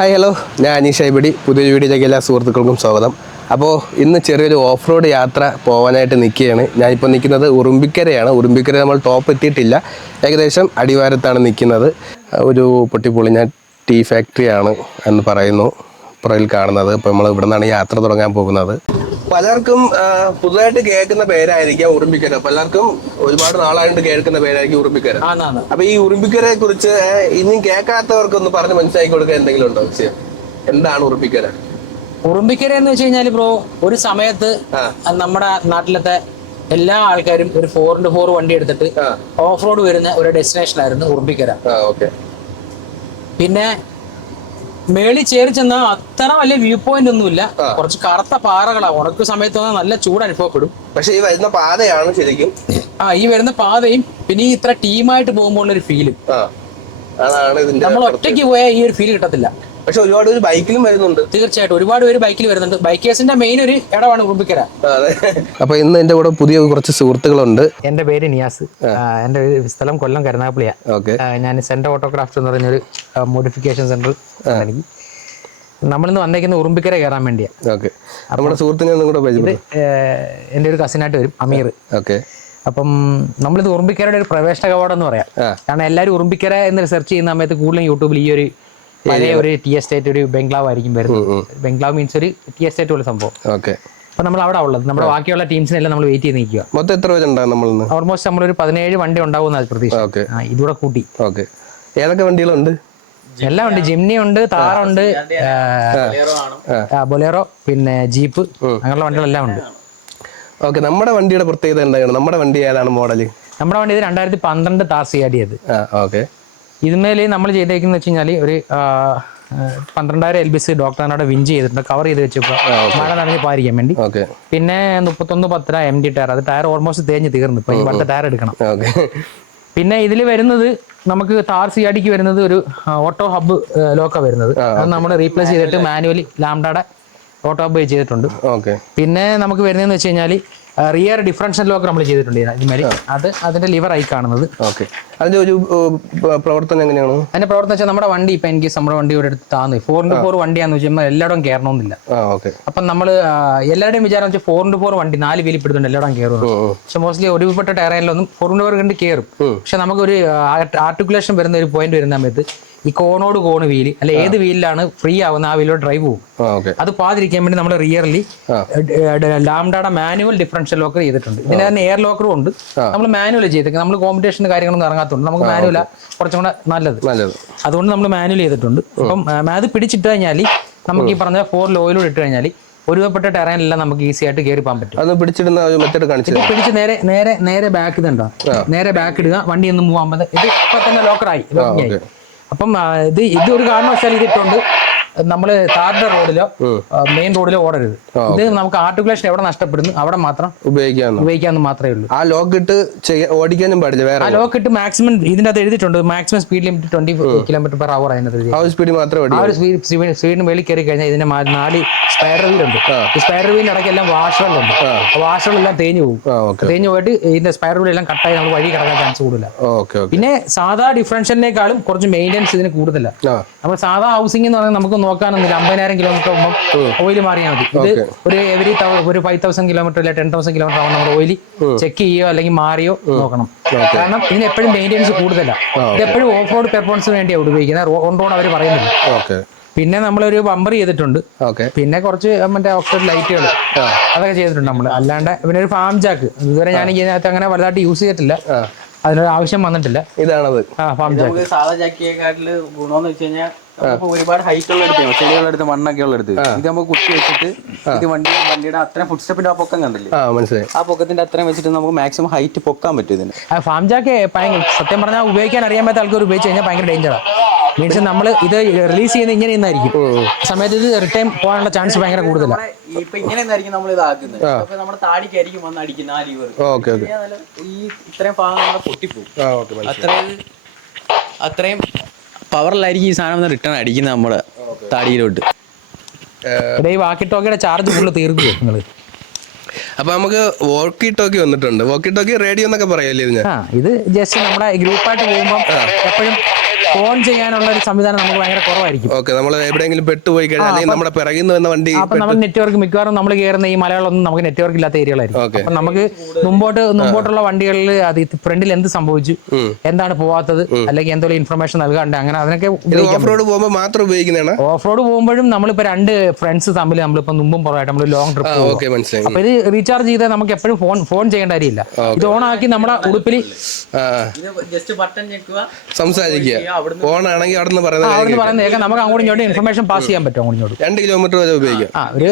Hi hello, ഞാൻ അനീഷ് ഐബടി. പുതിയൊരു വീഡിയോയിലേക്ക് എല്ലാ സുഹൃത്തുക്കൾക്കും സ്വാഗതം. അപ്പോൾ ഇന്ന് ചെറിയൊരു ഓഫ് റോഡ് യാത്ര പോകാനായിട്ട് നിൽക്കുകയാണ്. ഞാനിപ്പോൾ നിൽക്കുന്നത് ഉറുമ്പിക്കരയാണ്. ഉറുമ്പിക്കര നമ്മൾ ടോപ്പ് എത്തിയിട്ടില്ല, ഏകദേശം അടിവാരത്താണ് നിൽക്കുന്നത്. ഒരു പൊട്ടിപ്പൊളിഞ്ഞ ടീ ഫാക്ടറിയാണ് എന്ന് പറയുന്നു പുറകിൽ കാണുന്നത്. അപ്പോൾ നമ്മൾ ഇവിടെ നിന്നാണ് യാത്ര തുടങ്ങാൻ പോകുന്നത്. പലർക്കും പുതുതായിട്ട് കേൾക്കുന്ന പേരായിരിക്കാം ഉറുമ്പിക്കര. പലർക്കും ഒരുപാട് നാളായിട്ട് കേൾക്കുന്ന പേരായിരിക്കും ഉറുമ്പിക്കര. അപ്പൊ ഈ ഉറുമ്പിക്കരയെ കുറിച്ച് ഇനിയും കേൾക്കാത്തവർക്കൊന്ന് പറഞ്ഞ് മനസ്സിലാക്കി കൊടുക്കാൻ എന്തെങ്കിലും ഉണ്ടോ? എന്താണ് ഉറുമ്പിക്കര? ഉറുമ്പിക്കര എന്ന് വെച്ച് കഴിഞ്ഞാൽ ബ്രോ, ഒരു സമയത്ത് നമ്മുടെ നാട്ടിലത്തെ എല്ലാ ആൾക്കാരും ഒരു 4x4 വണ്ടി എടുത്തിട്ട് ഓഫ് റോഡ് വരുന്ന ഒരു ഡെസ്റ്റിനേഷൻ ആയിരുന്നു ഉറുമ്പിക്കര. പിന്നെ മേളിൽ ചേറി ചെന്നാൽ അത്ര വലിയ വ്യൂ പോയിന്റ് ഒന്നുമില്ല, കുറച്ച് കറുത്ത പാറകളാണ്. ഉണക്ക് സമയത്ത് നല്ല ചൂട് അനുഭവപ്പെടും. പക്ഷെ ഈ വരുന്ന പാതയാണ് ശരിക്കും ഈ വരുന്ന പാതയും പിന്നെ ഈ ഇത്ര ടീമായിട്ട് പോകുമ്പോൾ ഒരു ഫീലും നമ്മൾ ഒറ്റയ്ക്ക് പോയാൽ ഈ ഒരു ഫീൽ കിട്ടത്തില്ല. പക്ഷെ ഒരുപാട് പേര് ബൈക്കിലും വരുന്നുണ്ട്. തീർച്ചയായിട്ടും ഒരുപാട് പേര് ബൈക്കിൽ വരുന്നുണ്ട്. ബൈക്കേഴ്സിന്റെ മെയിൻ ഒരു ഇടമാണ് ഉറുമ്പിക്കര. അപ്പൊ ഇന്ന് എന്റെ കൂടെ പുതിയ കുറച്ച് സുഹൃത്തുക്കളുണ്ട്. എന്റെ പേര് നിയാസ്. എന്റെ സ്ഥലം കൊല്ലം കരുനാഗപ്പള്ളിയാ. ഞാൻ സെന്റർ ഓട്ടോക്രാഫ്റ്റ് എന്ന് പറഞ്ഞൊരു മോഡിഫിക്കേഷൻ സെന്റർ. എനിക്ക് നമ്മളിന്ന് വന്നേക്കുന്ന ഉറുമ്പിക്കര കയറാൻ വേണ്ടിയാ. നമ്മുടെ സുഹൃത്തിനെ എന്റെ ഒരു കസിനായിട്ട് വരും, അമീർ. അപ്പം നമ്മളിത് ഉറുമ്പിക്കരയുടെ ഒരു പ്രവേശന കവാടം എന്ന് പറയാം. കാരണം എല്ലാവരും ഉറുമ്പിക്കര എന്ന് സെർച്ച് ചെയ്യുന്ന സമയത്ത് കൂടുതലും യൂട്യൂബിൽ ഈ ഒരു പഴയ ഒരു ടീ എസ്റ്റേറ്റ്, ഒരു ബംഗ്ലാവ് ആയിരിക്കും വരുന്നത്. ബംഗ്ലാവ് മീൻസ് ഒരു ടീ എസ്റ്റേറ്റ് പോലെ സംഭവം. അപ്പൊ നമ്മൾ അവിടെ ഉള്ളത് നമ്മുടെ ബാക്കിയുള്ള ടീംസിനെല്ലാം നമ്മൾ വെയിറ്റ് ചെയ്ത് നിൽക്കുക. മൊത്തം എത്ര പേരുണ്ടാകും? ഓൾമോസ്റ്റ് നമ്മളൊരു 17 വണ്ടി ഉണ്ടാവും പ്രതീക്ഷ. ഇതൂടെ കൂട്ടി. ഏതൊക്കെ വണ്ടികളുണ്ട്? എല്ലാം ഉണ്ട്. ജിംനി ഉണ്ട്, താറുണ്ട്, ബൊലേറോ, പിന്നെ ജീപ്പ്, അങ്ങനെയുള്ള വണ്ടികളെല്ലാം ഉണ്ട്. നമ്മുടെ വണ്ടിയുടെ പ്രത്യേകത എന്താണ്? നമ്മുടെ വണ്ടി ഏതാണ് മോഡല്? നമ്മുടെ വണ്ടി ഇത് 2012 താർ CRD. ഇതിന്മേൽ നമ്മൾ ചെയ്തേക്കുന്ന വെച്ച് കഴിഞ്ഞാൽ ഒരു 12,000 LBC ഡോക്ടറിനോട് വിഞ്ച് ചെയ്തിട്ടുണ്ട്, കവർ ചെയ്ത് വെച്ചപ്പോൾ മഴ നനഞ്ഞ് പാരിക്കാൻ വേണ്ടി. പിന്നെ 31-10 MD ടയർ. അത് ടയർ ഓൾമോസ്റ്റ് തേഞ്ഞ് തീർന്നു. ഇപ്പൊ ഈ അടുത്ത ടയർ എടുക്കണം. പിന്നെ ഇതിൽ വരുന്നത് നമുക്ക് താർ CRDക്ക് വരുന്നത് ഒരു ഓട്ടോ ഹബ്ബ് ലോക്കാണ് വരുന്നത്. അത് നമ്മൾ റീപ്ലേസ് ചെയ്തിട്ട് മാനുവലി ലാംഡയുടെ ഓട്ടോ ഹബ്ബ് ചെയ്തിട്ടുണ്ട്. പിന്നെ നമുക്ക് വരുന്നതെന്ന് വെച്ച് കഴിഞ്ഞാൽ റിയർ ഡിഫറൻഷ്യൽ ലോക്ക് നമ്മൾ ചെയ്തിട്ടുണ്ട് ഇതുമാതിരി. അത് അതിന്റെ ലിവർ ആയി കാണുന്നത്. അതിന്റെ ഒരു പ്രവർത്തനം എങ്ങനെയാണ്? അതിന്റെ പ്രവർത്തനം വെച്ചാൽ നമ്മുടെ വണ്ടി ഇപ്പൊ എനിക്ക് നമ്മുടെ വണ്ടി ഇവിടെ എടുത്ത് താന്ന് 4x4 വണ്ടിയാന്ന് വെച്ചാൽ എല്ലായിടവും കയറണമെന്നില്ല. അപ്പം നമ്മൾ എല്ലാവരുടെയും വിചാരം വെച്ചാൽ 4x4 വണ്ടി 4 വീലിൽ പെടുന്നുണ്ട് എല്ലായിടവും കയറും. പക്ഷെ മോസ്റ്റ്ലി ഒരുവിപ്പെട്ട ടയറിലൊന്നും 4x4 കണ്ട് കയറും. പക്ഷെ നമുക്കൊരു ആർട്ടിക്കുലേഷൻ വരുന്ന ഒരു പോയിന്റ് വരുന്ന സമയത്ത് ഈ കോണോട് കോണ് വീല് അല്ലെ ഏത് വീലിലാണ് ഫ്രീ ആവുന്ന ആ വീലോട് ഡ്രൈവ് പോകും. അത് പാതിരിക്കാൻ വേണ്ടി നമ്മൾ റിയർലി ലാംഡയുടെ മാനുവൽ ഡിഫറൻഷ്യൽ ലോക്കർ ചെയ്തിട്ടുണ്ട്. ഇതിന് തന്നെ എയർ ലോക്കറും ഉണ്ട്. നമ്മൾ മാനുവൽ ചെയ്തേക്കുന്നത്. നമ്മൾ കോമ്പറ്റീഷൻ കാര്യങ്ങളൊന്നും ഇറങ്ങാത്തതുകൊണ്ട് നമുക്ക് മാനുവല കുറച്ചും കൂടെ നല്ലത്. അതുകൊണ്ട് നമ്മൾ മാനുവൽ ചെയ്തിട്ടുണ്ട്. അപ്പം അത് പിടിച്ചിട്ട് കഴിഞ്ഞാൽ നമുക്ക് ഈ പറഞ്ഞ 4 ലോയിലൂടെ ഇട്ട് കഴിഞ്ഞാൽ ഒരുവപ്പെട്ട ടെറൈനെല്ലാം നമുക്ക് ഈസി ആയിട്ട് കയറി പോകാൻ പറ്റും. പിടിച്ച് നേരെ ബാക്ക് ഇതുണ്ടോ, നേരെ ബാക്ക് ഇടുക, വണ്ടി ഒന്നും പോകാൻ പറ്റും. ഇത് ഇപ്പൊ തന്നെ ലോക്കറായി. അപ്പം ഇതൊരു കാരണവശാൽ ഇതിട്ടുണ്ട് നമ്മൾ താറിന്റെ റോഡിലോ മെയിൻ റോഡിലോ ഓടരുത്. ഇത് നമുക്ക് ആർട്ടിക്കുലേഷൻ എവിടെ നഷ്ടപ്പെടുന്നു അവിടെ മാത്രം ഉപയോഗിക്കാന്ന് മാത്രമേ ഉള്ളൂ. ആ ലോക്ക് ഇട്ട് ഓടിക്കാനും പാടില്ല. ആ ലോക്ക് ഇട്ട് മാക്സിമം ഇതിന്റെ അത് എഴുതിയിട്ടുണ്ട്, മാക്സിമം സ്പീഡ് ലിമിറ്റ് 20 km/h. സ്പീഡിന് വെളിയിൽ കയറി കഴിഞ്ഞാൽ ഇതിന്റെ 4 സ്പൈഡർ വീൽ ഉണ്ട്. ഈ സ്പൈഡർ വീലിന്റെ ഇടയ്ക്കെല്ലാം വാഷറുകളുണ്ട്. വാഷറെല്ലാം തേഞ്ഞു പോകും. തേഞ്ഞു പോയിട്ട് ഇതിന്റെ സ്പൈഡർ വീൽ എല്ലാം കട്ടായി നമ്മൾ വഴി കിടക്കാൻ ചാൻസ് കൂടുതലാണ്. പിന്നെ സാധാ ഡിഫറൻഷ്യലിനേക്കാളും കുറച്ച് മെയിൻ്റെനൻസ് ഇതിന് കൂടുതലാണ്. നമ്മൾ സാധാ ഹൗസിംഗ് എന്ന് പറഞ്ഞാൽ നമുക്ക് നോക്കാനൊന്നുമില്ല. 50,000 കിലോമീറ്റർ ആകുമ്പോൾ ഓയിൽ മാറിയാൽ മതി. ഇത് ഒരു 5,000 കിലോമീറ്റർ അല്ലെ 10,000 കിലോമീറ്റർ ആകുമ്പോൾ നമ്മൾ ഓയിൽ ചെക്ക് ചെയ്യോ അല്ലെങ്കിൽ മാറിയോ നോക്കണം. കാരണം ഇതിന് എപ്പോഴും മെയിൻ്റെനൻസ് കൂടുതലാണ്. ഇത് എപ്പോഴും ഓഫ് റോഡ് പെർഫോമൻസിന് വേണ്ടിയാണ് ഉപയോഗിക്കുന്നത്. ഓൺ റോഡ് അവർ പറയുന്നില്ല. പിന്നെ നമ്മളൊരു ബമ്പർ ചെയ്തിട്ടുണ്ട്. പിന്നെ കുറച്ച് മറ്റേ ഓക്സൈഡ് ലൈറ്റുകൾ അതൊക്കെ ചെയ്തിട്ടുണ്ട് നമ്മൾ. അല്ലാണ്ട് പിന്നെ ഒരു ഫാം ജാക്ക് ഇതുവരെ ഞാൻ ഇതിനകത്ത് അങ്ങനെ വലുതായിട്ട് യൂസ് ചെയ്തിട്ടില്ല, അതിനൊരു ആവശ്യം വന്നിട്ടില്ല. ഇതാണത് ഫാം ജാക്ക്. സാധാ ജാക്കിയെക്കാട്ടില് ഗുണമെന്ന് വെച്ച് കഴിഞ്ഞാൽ ഒരുപാട് ഹൈറ്റ് ഉള്ള എടുത്ത് ചെടികളുടെ അടുത്ത് മണ്ണൊക്കെ ഉള്ള എടുത്ത് ഇത് നമുക്ക് കുത്തി വെച്ചിട്ട് ഇത് വണ്ടിയുടെ അത്രയും ഫുട് സ്റ്റെപ്പിന്റെ ആ പൊക്കം കണ്ടില്ലേ, ആ പൊക്കത്തിന്റെ അത്രയും വെച്ചിട്ട് നമുക്ക് മാക്സിമം ഹൈറ്റ് പൊക്കാൻ പറ്റും ഇതിന്. ഫാം ജാക്ക് സത്യം പറഞ്ഞാൽ ഉപയോഗിക്കാൻ അറിയാൻ പറ്റാത്ത ആൾക്കാർ ഉപയോഗിച്ച് കഴിഞ്ഞാൽ ഭയങ്കര ഡേഞ്ചറാണ്. മീൻസ് നമ്മൾ ഇത് റിലീസ് ചെയ്യുന്നത് ഇങ്ങനെ ഇന്നായിരിക്കും, സമയത്ത് ഇത് റിട്ടേൺ പോകാനുള്ള ചാൻസ് ഭയങ്കര കൂടുതലാണ്. ഇപ്പൊ ഇങ്ങനെ നമ്മൾ ഇതാക്കുന്നത് നമ്മുടെ താടിക്കായിരിക്കും വന്ന് അടിക്കുന്നത് ആ ലീവർ. ഈ ഇത്രയും ഭാഗം നമ്മളെ പൊട്ടിപ്പോകും. അത്രയും പവറിലായിരിക്കും ഈ സാധനം റിട്ടേൺ അടിക്കുന്നത് നമ്മുടെ താടിയിലോട്ട്. ഈ വാക്കി ടോക്കിയുടെ ചാർജ് ഫുള്ള് തീർക്കുമോ നിങ്ങള്? അപ്പൊ നമുക്ക് വോക്കി ടോക്കി വന്നിട്ടുണ്ട്. വോക്കി ടോക്കി റേഡിയോ എന്നൊക്കെ പറയല്ലേ ഇതിന്? ഇത് ജസ്റ്റ് നമ്മുടെ ഗ്രൂപ്പായിട്ട് പോകുമ്പോൾ എപ്പോഴും ഫോൺ ചെയ്യാനുള്ള ഒരു സംവിധാനം നമുക്ക് ഭയങ്കര കുറവായിരിക്കും. ഓക്കെ, നമ്മൾ എവിടെയെങ്കിലും പെട്ടുപോയി കഴിഞ്ഞാൽ അല്ലെങ്കിൽ നമ്മുടെ പിറകിൽ നിന്ന് വന്ന വണ്ടി അപ്പൊ നമ്മൾ നെറ്റ്വർക്ക് മിക്കവാറും നമ്മൾ കയറുന്ന ഈ മലകളൊന്നും നമുക്ക് നെറ്റ്വർക്ക് ഇല്ലാത്ത ഏരിയകളായിരിക്കും. അപ്പൊ നമുക്ക് മുമ്പോട്ടുള്ള വണ്ടികളിൽ അത് ഫ്രണ്ടിൽ എന്ത് സംഭവിച്ചു, എന്താണ് പോവാത്തത്, അല്ലെങ്കിൽ എന്തെങ്കിലും ഇൻഫർമേഷൻ നൽകാണ്ട് അങ്ങനെ അതിനൊക്കെ ഓഫ് റോഡ് പോകുമ്പോൾ മാത്രം ഉപയോഗിക്കുന്നതാണ്. ഓഫ് റോഡ് പോകുമ്പോഴും നമ്മളിപ്പോ 2 ഫ്രണ്ട്സ് തമ്മിൽ നമ്മളിപ്പോ മുമ്പും പുറമായിട്ട് നമ്മൾ ലോങ് ട്രിപ്പ് അപ്പൊ ഇത് റീചാർജ് ചെയ്താൽ നമുക്ക് എപ്പോഴും ഫോൺ ചെയ്യേണ്ട കാര്യമില്ല. ഇത് ഓൺ ആക്കി നമ്മുടെ ഉടുപ്പിൽ ജസ്റ്റ് ബട്ടൺ ഞെക്കുക, സംസാരിക്കുക. ഫോൺ ആണെങ്കിൽ അവിടെ നിന്ന് പറയുന്നത് നമുക്ക് അങ്ങോട്ടും ഇങ്ങോട്ടും ഇൻഫർമേഷൻ പാസ് ചെയ്യാൻ പറ്റും. അങ്ങോട്ടും ഇങ്ങോട്ടും 2 കിലോമീറ്റർ വരെ ഉപയോഗിക്കാം. ഒരു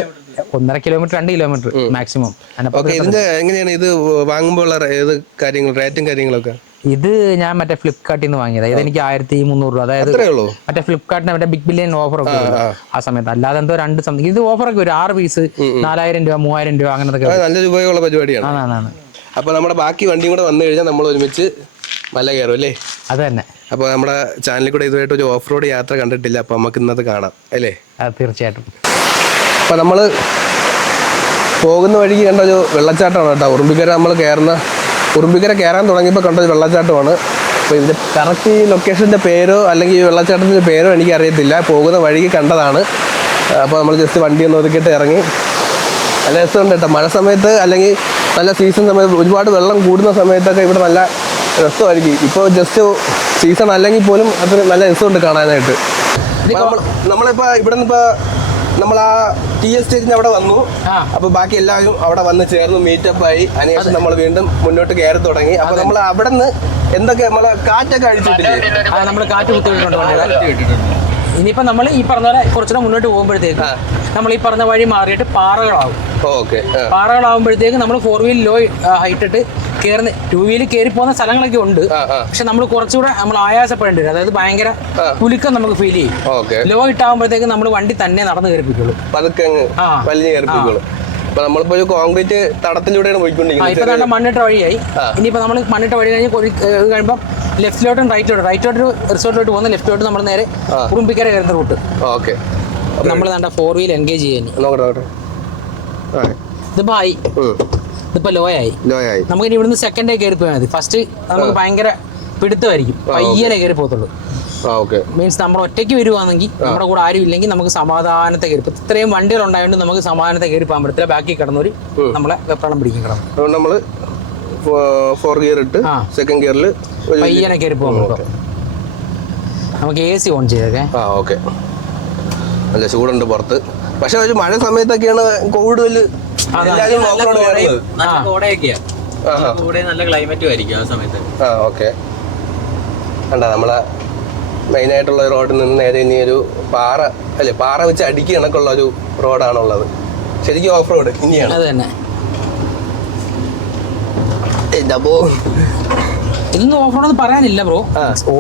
1.5 കിലോമീറ്റർ 2 കിലോമീറ്റർ മാക്സിമം. ഇതിന്റെ എങ്ങനെയാണ് ഇത് വാങ്ങുമ്പോൾ ഏത് കാര്യങ്ങൾ റേറ്റും കാര്യങ്ങളൊക്കെ? ഇത് ഞാൻ മറ്റേ ഫ്ലിപ്കാർട്ടിൽ നിന്ന് വാങ്ങിയത്. ഇത് എനിക്ക് 1300 രൂപ. അതായത് മറ്റേ ഫ്ലിപ്കാർട്ടിന് മറ്റേ ബിഗ് ബില്യൺ ഓഫർ ഒക്കെ ആ സമയത്ത്. അല്ലാതെ എന്തോ 2 സംതിങ് ഇത് ഓഫറൊക്കെ വരും. 6 പീസ് 4000 രൂപ 3000 രൂപ അങ്ങനത്തെ നല്ലൊരു ഉപയോഗമുള്ള പരിപാടിയാണ്. അപ്പൊ നമ്മുടെ ബാക്കി വണ്ടിയും കൂടെ വന്നു കഴിഞ്ഞാൽ നമ്മൾ ഒരുമിച്ച് മല കയറും അല്ലേ? അത് തന്നെ. അപ്പോൾ നമ്മുടെ ചാനലിൽ കൂടെ ഇതുമായിട്ട് ഒരു ഓഫ് റോഡ് യാത്ര കണ്ടിട്ടില്ല, അപ്പോൾ നമുക്ക് ഇന്നത് കാണാം അല്ലേ? തീർച്ചയായിട്ടും. അപ്പോൾ നമ്മൾ പോകുന്ന വഴിക്ക് കണ്ട ഒരു വെള്ളച്ചാട്ടമാണ് കേട്ടോ. ഉറുമ്പിക്കര കയറാൻ തുടങ്ങിയപ്പോൾ കണ്ട ഒരു വെള്ളച്ചാട്ടമാണ്. അപ്പോൾ ഇതിൻ്റെ കറക്റ്റ് ഈ ലൊക്കേഷൻ്റെ പേരോ അല്ലെങ്കിൽ ഈ വെള്ളച്ചാട്ടത്തിൻ്റെ പേരോ എനിക്കറിയത്തില്ല. പോകുന്ന വഴിക്ക് കണ്ടതാണ്. അപ്പോൾ നമ്മൾ ജസ്റ്റ് വണ്ടി ഒന്ന് ഒതുക്കിയിട്ട് ഇറങ്ങി. നല്ല രസമുണ്ട് കേട്ടോ. മഴ സമയത്ത് അല്ലെങ്കിൽ നല്ല സീസൺ സമയത്ത് ഒരുപാട് വെള്ളം കൂടുന്ന സമയത്തൊക്കെ ഇവിടെ നല്ല രസമായിരിക്കും. ഇപ്പോൾ ജസ്റ്റ് സീസൺ അല്ലെങ്കിൽ പോലും അത് നല്ല രസമുണ്ട് കാണാനായിട്ട്. നമ്മളിപ്പോൾ ഇവിടെ നിന്ന് നമ്മൾ ആ ടി എസ്റ്റേറ്റിന് അവിടെ വന്നു. അപ്പൊ ബാക്കി എല്ലാവരും അവിടെ വന്ന് ചേർന്ന് മീറ്റപ്പ് ആയി. അതിനുശേഷം നമ്മൾ വീണ്ടും മുന്നോട്ട് കയറി തുടങ്ങി. അപ്പൊ നമ്മൾ അവിടെ നിന്ന് എന്തൊക്കെ നമ്മളെ കാറ്റൊക്കെ അടിച്ചിട്ടില്ലേ? നമ്മൾ കാറ്റ് കുത്തിയിട്ടുണ്ട്. ഇനിയിപ്പോ നമ്മൾ ഈ പറഞ്ഞ പോലെ കുറച്ചുകൂടെ മുന്നോട്ട് പോകുമ്പോഴത്തേക്ക് നമ്മൾ ഈ പറഞ്ഞ വഴി മാറിയിട്ട് പാറകളാവും. പാറകളാവുമ്പോഴത്തേക്ക് നമ്മൾ 4 വീൽ ലോ ഹൈറ്റ് ഇട്ട് കയറുന്ന 2 വീല് കയറി പോകുന്ന സ്ഥലങ്ങളൊക്കെ ഉണ്ട്. പക്ഷെ നമ്മൾ കുറച്ചുകൂടെ നമ്മൾ ആയാസപ്പെടേണ്ടി വരും. അതായത് ഭയങ്കര കുലുക്കം നമുക്ക് ഫീൽ ചെയ്യും. ലോ ഇട്ടാകുമ്പോഴത്തേക്ക് നമ്മൾ വണ്ടി തന്നെ നടന്ന് കയറിപ്പിക്കുള്ളൂ. നമ്മളിപ്പോ ഒരു കോൺക്രീറ്റ് തടത്തിലൂടെയാണ് പോയിക്കൊണ്ടിരിക്കുന്നത്. ഇപ്പൊ മണ്ണിട്ട വഴിയായി. ഇനിയിപ്പോ നമ്മൾ മണ്ണിട്ട വഴി കഴിഞ്ഞ് കഴിയുമ്പോൾ ലെഫ്റ്റിലോട്ടും റൈറ്റിലോട്ട് റിസോർട്ടിലോട്ട് പോകുന്ന ലെഫ്റ്റിലോട്ട് നമ്മൾ നേരെ ഉറുമ്പിക്കര കയറുന്ന റൂട്ട്. നമ്മൾ 4 വീൽ എൻഗേജ് ചെയ്യാൻ ഇതിപ്പോ ആയി. ഇതിപ്പോ ലോ ആയി. നമുക്ക് ഇവിടുന്ന് സെക്കൻഡേ കയറി പോയാൽ മതി. ഫസ്റ്റ് നമുക്ക് ഭയങ്കര പിടുത്തമായിരിക്കും. പയ്യനെ കയറി പോകത്തുള്ളൂ. മീൻസ് നമ്മൾ ഒറ്റയ്ക്ക് വരുവാണെങ്കിൽ നമ്മുടെ കൂടെ ആരും ഇല്ലെങ്കിൽ നമുക്ക് സമാധാനത്തെ കയറി. ഇത്രയും വണ്ടികൾ ഉണ്ടായതുകൊണ്ട് നമുക്ക് സമാധാനത്തെ കയറി പോകാൻ പറ്റത്തില്ല. ബാക്കി കിടന്നൊരു നമ്മളെ വെപ്രാളം പിടിക്കും കിടന്നു. അതുകൊണ്ട് നമ്മൾ 4 ഗിയർ ഇട്ട് സെക്കൻഡ് ഗിയറിൽ പയ്യനെ കയറി പോകാൻ നമുക്ക് AC ഓൺ ചെയ്തേക്കെ. നല്ല ചൂടുണ്ട് പുറത്ത്. പക്ഷെ ഒരു മഴ സമയത്തൊക്കെയാണ് കൂടുതൽ നല്ല ക്ലൈമറ്റും ആയിരിക്കും ആ സമയത്ത്. നമ്മളെ മെയിനായിട്ടുള്ള റോഡിൽ നിന്ന് നേരെ ഇനി ഒരു പാറ വെച്ച് അടിക്കി കണക്കുള്ള ഒരു റോഡാണുള്ളത്. ശരിക്കും ഓഫ് റോഡ് ഇനിയാണ്. ഇതൊന്നും ഓഫ് റോഡ് എന്ന് പറയാനില്ല ബ്രോ.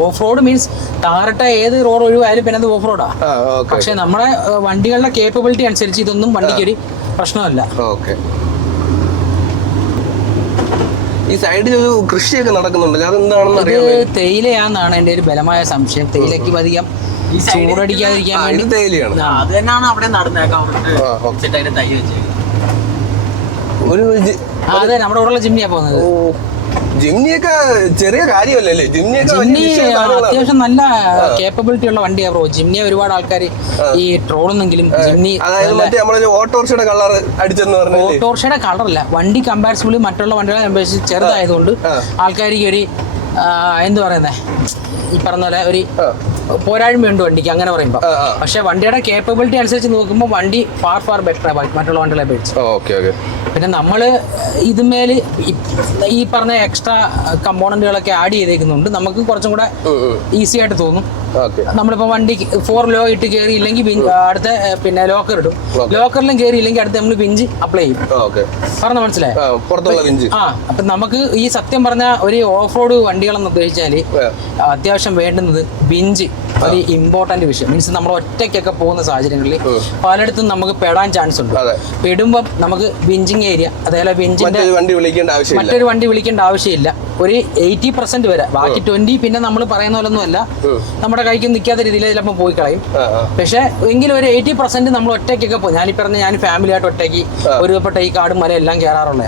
ഓഫ് റോഡ് മീൻസ് ടാറിട്ട ഏത് റോഡ് ഒഴിവായാലും പിന്നെ അത് ഓഫ് റോഡാ. പക്ഷെ നമ്മുടെ വണ്ടികളുടെ കേപ്പബിലിറ്റി അനുസരിച്ച് ഇതൊന്നും വണ്ടിക്കൊരു പ്രശ്നമല്ല. ഈ സൈഡിൽ ഒരു കൃഷിയൊക്കെ നടക്കുന്നുണ്ടല്ലോ, അതെന്താണെന്ന് അറിയാം. തേയിലയാണെന്നാണ് എന്റെ ഒരു ബലമായ സംശയം. തേയിലയ്ക്ക് അധികം ചൂടടിക്കാതിരിക്കാൻ വേണ്ടി തേയിലയാണ്. അത് തന്നെയാണ് അവിടെ നടന്നേക്കാം. തൈ വെച്ചേക്കാം. അതെ, നമ്മുടെ കൂടെയുള്ള ജിമ്മിയാ പോകുന്നത്. ജിമ്നിയൊക്കെ ചെറിയ കാര്യമല്ലേ? ജിമ്നി അത്യാവശ്യം നല്ല കേപ്പബിലിറ്റി ഉള്ള വണ്ടിയാ ബ്രോ. ജിമ്നിയെ ഒരുപാട് ആൾക്കാർ ഈ ട്രോളെന്നെങ്കിലും ജിമ്നി ഓട്ടോറിക്ഷയുടെ കളർ അടിച്ചെന്ന് പറഞ്ഞു. ഓട്ടോറിക്ഷയുടെ കളറല്ല, വണ്ടി കമ്പാരിറ്റീവ്ലി മറ്റുള്ള വണ്ടികളെ അപേക്ഷിച്ച് ചെറുതായതുകൊണ്ട് ആൾക്കാർക്ക് ഒരു എന്ത് പറയുന്നേ ഈ പറഞ്ഞ പോലെ ഒരു പോരായ്മയുണ്ട് വണ്ടിക്ക് അങ്ങനെ പറയുമ്പോൾ. പക്ഷെ വണ്ടിയുടെ കേപ്പബിലിറ്റി അനുസരിച്ച് നോക്കുമ്പോൾ വണ്ടി ഫാർ ബെറ്റർ മറ്റുള്ള വണ്ടികളെ അപേക്ഷിച്ച്. പിന്നെ നമ്മൾ ഇതുമേൽ ഈ പറഞ്ഞ എക്സ്ട്രാ കമ്പോണന്റുകളൊക്കെ ആഡ് ചെയ്തേക്കുന്നുണ്ട്. നമുക്ക് കുറച്ചും കൂടെ ഈസി ആയിട്ട് തോന്നും. നമ്മളിപ്പോ വണ്ടി 4 ലോ ഇട്ട് കയറിയില്ലെങ്കിൽ അടുത്ത പിന്നെ ലോക്കർ ഇടും. ലോക്കറിലും കയറിയില്ലെങ്കിൽ അടുത്ത് നമ്മൾ പിഞ്ച് അപ്ലൈ ചെയ്യും. പറഞ്ഞ മനസ്സിലായി? അപ്പൊ നമുക്ക് ഈ സത്യം പറഞ്ഞ ഒരു ഓഫ് റോഡ് വണ്ടികളെന്ന് ഉദ്ദേശിച്ചാല് അത്യാവശ്യം വേണ്ടുന്നത് ബിഞ്ച് ഒരു ഇമ്പോർട്ടന്റ് വിഷയം. മീൻസ് നമ്മൾ ഒറ്റയ്ക്കൊക്കെ പോകുന്ന സാഹചര്യങ്ങളിൽ പലയിടത്തും നമുക്ക് പെടാൻ ചാൻസ് ഉണ്ട്. പെടുമ്പം നമുക്ക് വിഞ്ചിങ് ഏരിയ, അതേപോലെ വിഞ്ചിന്റെ മറ്റൊരു വണ്ടി വിളിക്കേണ്ട ആവശ്യമില്ല. ഒരു 80% വരെ, ബാക്കി 20 പിന്നെ നമ്മൾ പറയുന്ന പോലൊന്നും അല്ല, നമ്മുടെ കൈക്ക് നിൽക്കാത്ത രീതിയിൽ ചിലപ്പോൾ പോയി കളയും. പക്ഷെ എങ്കിലും ഒരു 80% നമ്മൾ ഒറ്റയ്ക്കൊക്കെ പോകും. ഞാനീ പറഞ്ഞ ഞാൻ ഫാമിലി ആയിട്ട് ഒറ്റയ്ക്ക് ഒരുപ്പെട്ട ഈ കാടും മല എല്ലാം കയറാറുള്ളത്.